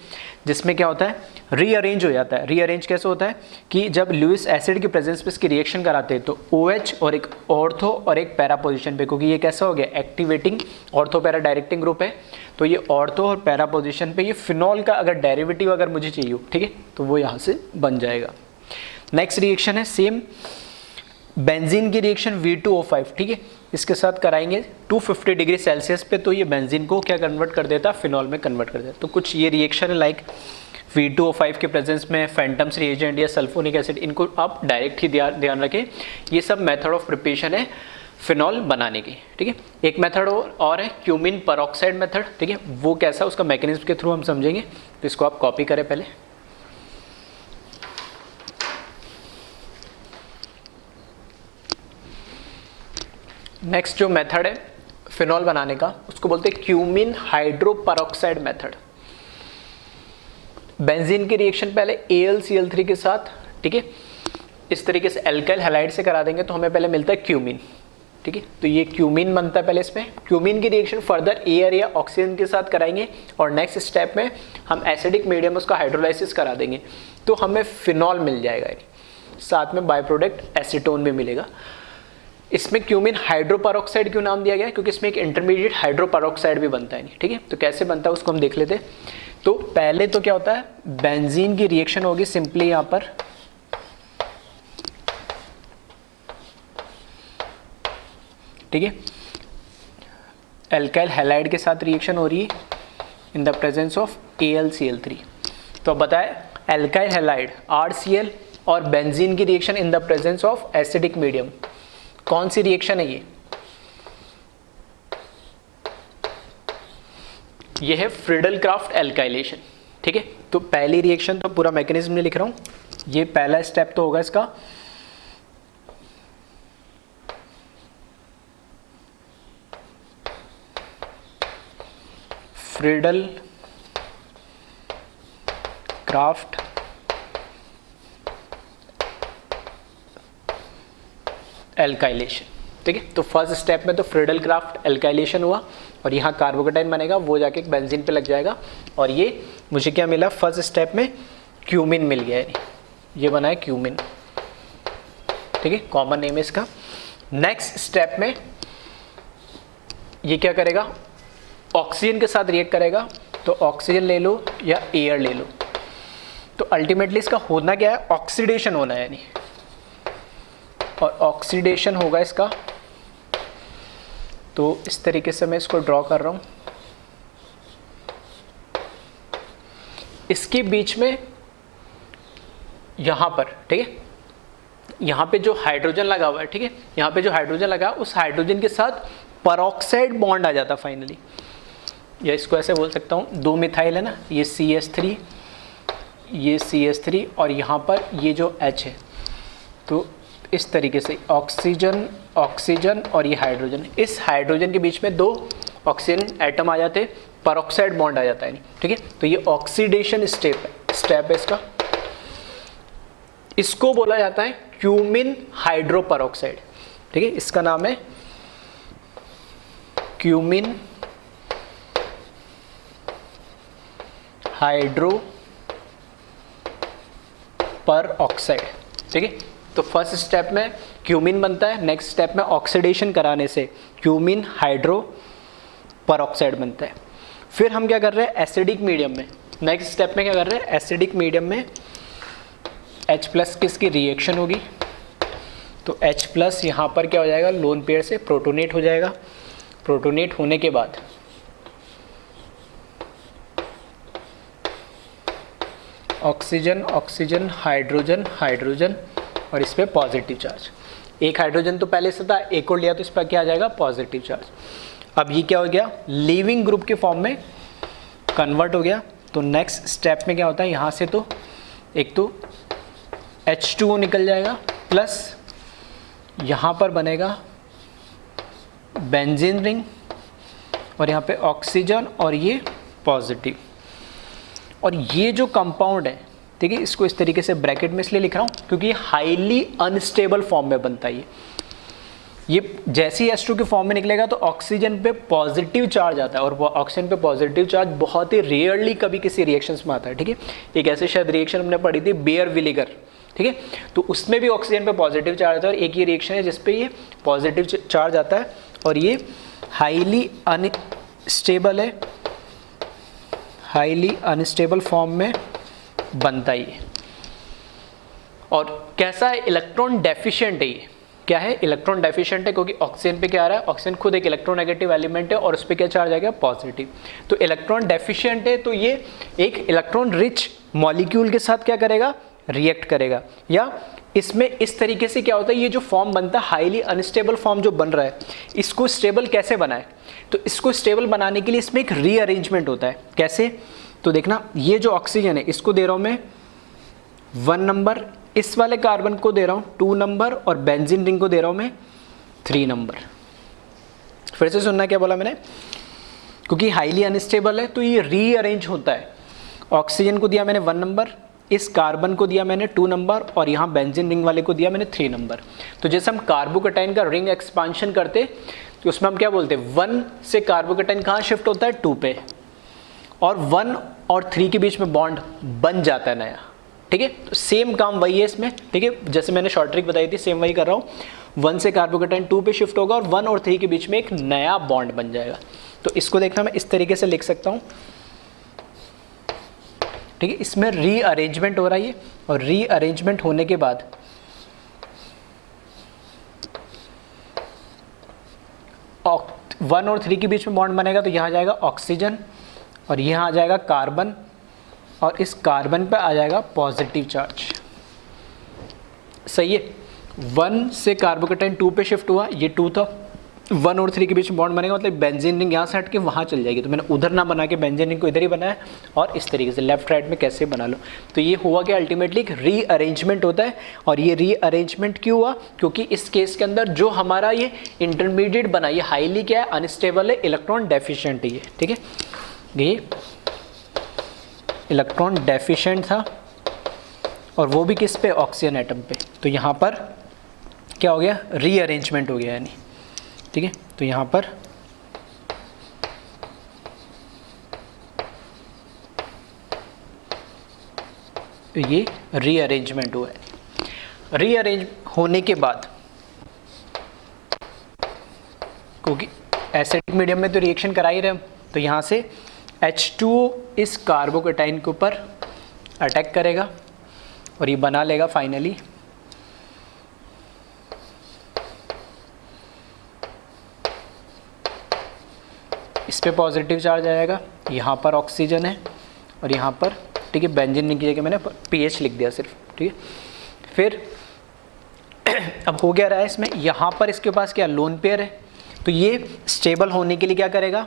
जिसमें क्या होता है, रीअरेंज हो जाता है। रीअरेंज कैसे होता है कि जब लुईस एसिड की प्रेजेंस पे इसकी रिएक्शन कराते हैं तो OH और एक ऑर्थो और एक पैरा पोजीशन पे, क्योंकि ये कैसा हो गया, activating ortho para directing group है, तो ये ऑर्थो और पैरा पोजीशन पे ये फिनॉल का अगर डेरिवेटिव अगर मुझे चाहिए, ठीक है, तो वो यहाँ से बन जाएगा। नेक्स्ट रिएक्शन है सेम बेंजीन की रिएक्शन V2O5, ठीक है, इसके साथ कराएंगे 250 डिग्री सेल्सियस पे, तो ये बेंजीन को क्या कन्वर्ट कर देता है, फिनॉल में कन्वर्ट कर देता है। तो कुछ ये रिएक्शन है लाइक V2O5 के प्रेजेंस में फैंटम्स रिएजेंट या सल्फोनिक एसिड, इनको आप डायरेक्ट ही ध्यान रखें। ये सब मेथड ऑफ प्रिपरेशन है फिनॉल बनाने की, ठीक है। एक मेथड और है क्यूमिन पेरोक्साइड मेथड, ठीक है, वो कैसा, उसका मैकेनिज्म के थ्रू हम समझेंगे, तो इसको आप कॉपी करें पहले। नेक्स्ट जो मेथड है फिनॉल बनाने का उसको बोलते हैं क्यूमिन हाइड्रोपेरोक्साइड मेथड। बेंजीन की रिएक्शन पहले AlCl3 के साथ, ठीक है, इस तरीके से एल्काइल हैलाइड से करा देंगे तो हमें पहले मिलता है क्यूमिन, ठीक है, तो ये क्यूमिन बनता है पहले। इसमें क्यूमिन की रिएक्शन फर्दर एयर या ऑक्सीजन के साथ कराएंगे और नेक्स्ट स्टेप में हम एसिडिक मीडियम उसका हाइड्रोलाइसिस करा देंगे तो हमें फिनॉल मिल जाएगा, साथ में बाय प्रोडक्ट एसीटोन भी मिलेगा। इसमें क्यूमिन हाइड्रोपेरोक्साइड क्यों नाम दिया गया है, क्योंकि इसमें एक इंटरमीडिएट हाइड्रोपेरोक्साइड भी बनता है, ठीक है। तो कैसे बनता है उसको हम देख लेते हैं। तो पहले तो क्या होता है, बेंजीन की रिएक्शन होगी सिंपली यहां पर, ठीक है, एल्काइल हैलाइड के साथ रिएक्शन हो रही है इन द प्रेजेंस ऑफ AlCl3। तो अब बताए एल्काइल हैलाइड RCl और बेंजीन की reaction in the presence of acidic medium, कौन सी रिएक्शन है ये है फ्रीडल क्राफ्ट एल्काइलेशन, ठीक है। तो पहली रिएक्शन तो पूरा मैकेनिज्म नहीं लिख रहा हूं, ये पहला स्टेप तो होगा इसका, फ्रीडल क्राफ्ट एल्काइलेशन, ठीक है। तो फर्स्ट स्टेप में तो फ्रीडल क्राफ्ट एल्काइलेशन हुआ और यहाँ कार्बोकेटाइन बनेगा, वो जाके एक बेंजीन पे लग जाएगा और ये मुझे क्या मिला, फर्स्ट स्टेप में क्यूमिन मिल गया है, ये बना है क्यूमिन, ठीक है, कॉमन नेम है इसका। नेक्स्ट स्टेप में ये क्या करेगा, ऑक्सीजन के साथ रिएक्ट करेगा, तो ऑक्सीजन ले लो या एयर ले लो, तो अल्टीमेटली इसका होना क्या है, ऑक्सीडेशन होना है यानी, और ऑक्सीडेशन होगा इसका। तो इस तरीके से मैं इसको ड्रॉ कर रहा हूं, इसके बीच में यहां पर, ठीक है, यहां पे जो हाइड्रोजन लगा हुआ है, ठीक है, यहां पे जो हाइड्रोजन लगा उस हाइड्रोजन के साथ परऑक्साइड बॉन्ड आ जाता फाइनली, या इसको ऐसे बोल सकता हूं, 2 मिथाइल है ना, ये CH3, ये CH3 और यहाँ पर ये जो H है, तो इस तरीके से ऑक्सीजन ऑक्सीजन और ये हाइड्रोजन, इस हाइड्रोजन के बीच में 2 ऑक्सीजन एटम आ जाते, परऑक्साइड बॉन्ड आ जाता है, ठीक है। तो ये ऑक्सीडेशन स्टेप है इसका, इसको बोला जाता है क्यूमिन हाइड्रोपरऑक्साइड, ठीक है, इसका नाम है क्यूमिन हाइड्रोपरऑक्साइड, ठीक है। तो फर्स्ट स्टेप में क्यूमिन बनता है, नेक्स्ट स्टेप में ऑक्सीडेशन कराने से क्यूमिन हाइड्रोपरऑक्साइड बनता है। फिर हम क्या कर रहे हैं, एसिडिक मीडियम में, नेक्स्ट स्टेप में क्या कर रहे हैं, एसिडिक मीडियम में H+ किसकी रिएक्शन होगी, तो H+ यहाँ पर क्या हो जाएगा, लोन पेयर से प्रोटोनेट हो जाएगा, प्रोटोनेट होने के बाद ऑक्सीजन ऑक्सीजन हाइड्रोजन हाइड्रोजन और इस पर पॉजिटिव चार्ज, एक हाइड्रोजन तो पहले से था, एक और लिया तो इस पर क्या आ जाएगा, पॉजिटिव चार्ज। अब ये क्या हो गया, लीविंग ग्रुप के फॉर्म में कन्वर्ट हो गया। तो नेक्स्ट स्टेप में क्या होता है, यहाँ से तो एक तो H2O निकल जाएगा, प्लस यहाँ पर बनेगा बेंजीन रिंग और यहाँ पे ऑक्सीजन और ये पॉजिटिव, और ये जो कंपाउंड है, ठीक है, इसको इस तरीके से ब्रैकेट में इसलिए लिख रहा हूँ क्योंकि ये हाईली अनस्टेबल फॉर्म में बनता है। ये जैसे ही H2 के फॉर्म में निकलेगा तो ऑक्सीजन पे पॉजिटिव चार्ज आता है, और वो ऑक्सीजन पे पॉजिटिव चार्ज बहुत ही रेयरली कभी किसी रिएक्शंस में आता है, ठीक है। एक ऐसे शायद रिएक्शन हमने पढ़ी थी, बेयर विनेगर, ठीक है, तो उसमें भी ऑक्सीजन पे पॉजिटिव चार्ज आता है, और एक ये रिएक्शन है जिसपे ये पॉजिटिव चार्ज आता है और ये हाईली अनस्टेबल है, हाईली अनस्टेबल फॉर्म में बनता ही है। और कैसा है, इलेक्ट्रॉन डेफिशिएंट है ये, क्या है, इलेक्ट्रॉन डेफिशिएंट है क्योंकि ऑक्सीजन पे क्या आ रहा है, ऑक्सीजन खुद एक इलेक्ट्रोनेगेटिव एलिमेंट है और उस पर क्या चार्ज आ गया, पॉजिटिव। तो इलेक्ट्रॉन डेफिशिएंट है तो ये एक इलेक्ट्रॉन रिच मॉलिक्यूल के साथ क्या करेगा, रिएक्ट करेगा। या इसमें इस तरीके से क्या होता है, ये जो फॉर्म बनता है हाईली अनस्टेबल फॉर्म जो बन रहा है, इसको स्टेबल कैसे बनाए, तो इसको स्टेबल बनाने के लिए इसमें एक रीअरेंजमेंट होता है। कैसे, तो देखना, ये जो ऑक्सीजन है इसको दे रहा हूं मैं 1 नंबर, इस वाले कार्बन को दे रहा हूं 2 नंबर और बेंजीन रिंग को दे रहा हूं मैं 3 नंबर। फिर से सुनना क्या बोला मैंने, क्योंकि हाईली अनस्टेबल है तो ये रीअरेंज होता है। ऑक्सीजन को दिया मैंने 1 नंबर, इस कार्बन को दिया मैंने 2 नंबर और यहाँ बेंजीन रिंग वाले को दिया मैंने 3 नंबर। तो जैसे हम कार्बोकेटाइन का रिंग एक्सपांशन करते तो उसमें हम क्या बोलते हैं, 1 से कार्बोकेटाइन कहाँ शिफ्ट होता है, 2 पे, और 1 और 3 के बीच में बॉन्ड बन जाता है नया, ठीक है। तो सेम काम वही है इसमें, ठीक है, जैसे मैंने शॉर्ट ट्रिक बताई थी सेम वही कर रहा हूँ। 1 से कार्बोकेटाइन 2 पे शिफ्ट होगा और 1 और 3 के बीच में एक नया बॉन्ड बन जाएगा। तो इसको देखना मैं इस तरीके से लिख सकता हूँ, ठीक है, इसमें रीअरेंजमेंट हो रहा है ये, और रीअरेंजमेंट होने के बाद 1 और 3 के बीच में बॉन्ड बनेगा, तो यहाँ जाएगा ऑक्सीजन और यहाँ आ जाएगा कार्बन, और इस कार्बन पे आ जाएगा पॉजिटिव चार्ज। सही है, 1 से कार्बोकेटाइन 2 पे शिफ्ट हुआ, ये 2 था, 1 और 3 के बीच में बॉन्ड बनेगा, मतलब बेंजीन रिंग यहाँ से हट के वहाँ चल जाएगी। तो मैंने उधर ना बना के बेंजीन रिंग को इधर ही बनाया, और इस तरीके से लेफ्ट राइट में कैसे बना लो। तो ये हुआ कि अल्टीमेटली एक रीअरेंजमेंट होता है, और ये रीअरेंजमेंट क्यों हुआ, क्योंकि इस केस के अंदर जो हमारा ये इंटरमीडिएट बना, ये हाईली क्या है, अनस्टेबल है, इलेक्ट्रॉन डेफिशिएंट है ये, ठीक है, ये इलेक्ट्रॉन डेफिशिएंट था, और वो भी किस पे, ऑक्सीजन एटम पे। तो यहाँ पर क्या हो गया, रीअरेंजमेंट हो गया यानी, ठीक है। तो यहाँ पर ये रीअरेंजमेंट हुआ है। रीअरेंज होने के बाद, क्योंकि एसिडिक मीडियम में तो रिएक्शन करा ही रहे हम, तो यहाँ से H2O इस कार्बोकेटाइन के ऊपर अटैक करेगा और ये बना लेगा फाइनली इस पे पॉजिटिव चार्ज आएगा, यहाँ पर ऑक्सीजन है और यहाँ पर, ठीक है, बेंजीन की जगह मैंने pH लिख दिया सिर्फ, ठीक है। फिर अब हो गया रहा है इसमें, यहाँ पर इसके पास क्या, लोन पेयर है, तो ये स्टेबल होने के लिए क्या करेगा,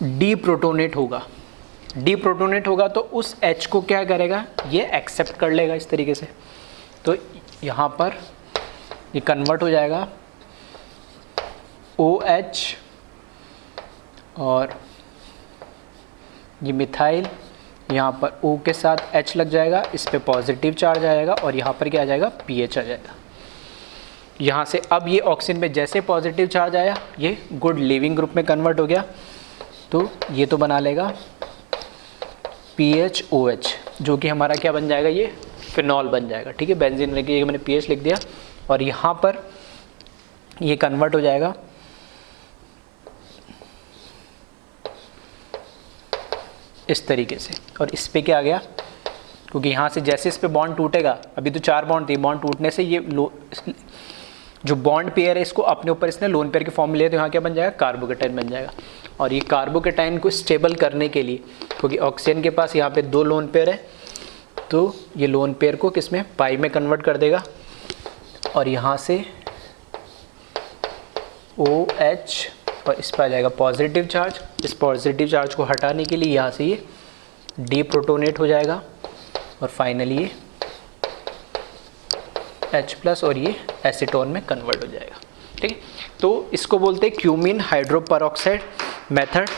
डीप्रोटोनेट होगा। डीप्रोटोनेट होगा तो उस H को क्या करेगा, ये एक्सेप्ट कर लेगा इस तरीके से, तो यहाँ पर ये कन्वर्ट हो जाएगा OH, और ये मिथाइल, यहाँ पर O के साथ H लग जाएगा, इस पे पॉजिटिव चार्ज आएगा, और यहाँ पर क्या आ जाएगा, pH आ जाएगा। यहाँ से अब ये ऑक्सीजन पे जैसे पॉजिटिव चार्ज आया, ये गुड लिविंग ग्रुप में कन्वर्ट हो गया, तो ये तो बना लेगा PHOH, जो कि हमारा क्या बन जाएगा, ये फिनॉल बन जाएगा, ठीक है। बेंजीन की जगह मैंने pH लिख दिया, और यहाँ पर ये कन्वर्ट हो जाएगा इस तरीके से, और इस पे क्या आ गया, क्योंकि यहाँ से जैसे इस पे बॉन्ड टूटेगा, अभी तो 4 बॉन्ड थे, बॉन्ड टूटने से ये जो बॉन्ड पेयर है इसको अपने ऊपर इसने लोन पेयर के फॉर्म में लिया, तो यहाँ क्या बन जाएगा, कार्बोकेटाइन बन जाएगा। और ये कार्बोकेटाइन को स्टेबल करने के लिए, क्योंकि ऑक्सीजन के पास यहाँ पे 2 लोन पेयर है, तो ये लोन पेयर को किस में, पाई में कन्वर्ट कर देगा, और यहाँ से OH, और इस पर आ जाएगा पॉजिटिव चार्ज। इस पॉजिटिव चार्ज को हटाने के लिए यहाँ से ये डीप्रोटोनेट हो जाएगा, और फाइनली ये H+, और ये एसीटोन में कन्वर्ट हो जाएगा, ठीक है। तो इसको बोलते हैं क्यूमीन हाइड्रोपेरोक्साइड मेथड,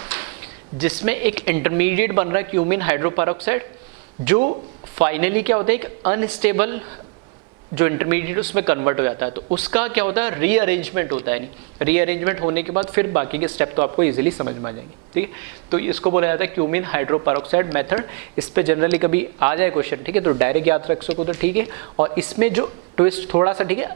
जिसमें एक इंटरमीडिएट बन रहा है क्यूमीन हाइड्रोपेरोक्साइड, जो फाइनली क्या होता है, एक अनस्टेबल जो इंटरमीडिएट उसमें कन्वर्ट हो जाता है, तो उसका क्या होता है, रीअरेंजमेंट होता है। नहीं, रीअरेंजमेंट होने के बाद फिर बाकी के स्टेप तो आपको इजीली समझ में आ जाएंगे, ठीक है। तो इसको बोला जाता है क्यूमीन हाइड्रोपेरोक्साइड मेथड। इस पे जनरली कभी आ जाए क्वेश्चन, ठीक है, तो डायरेक्ट याद रख सको तो ठीक है। और इसमें जो ट्विस्ट थोड़ा सा, ठीक है,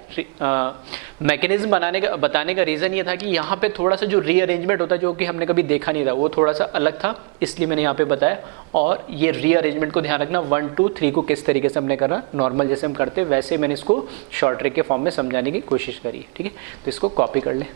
मैकेनिज्म बताने का रीज़न ये था कि यहाँ पे थोड़ा सा जो रीअरेंजमेंट होता है, जो कि हमने कभी देखा नहीं था, वो थोड़ा सा अलग था, इसलिए मैंने यहाँ पे बताया। और ये रीअरेंजमेंट को ध्यान रखना, 1 2 3 को किस तरीके से हमने करा, नॉर्मल जैसे हम करते वैसे मैंने इसको शॉर्ट ट्रिक के फॉर्म में समझाने की कोशिश करी है, ठीक है। तो इसको कॉपी कर ले।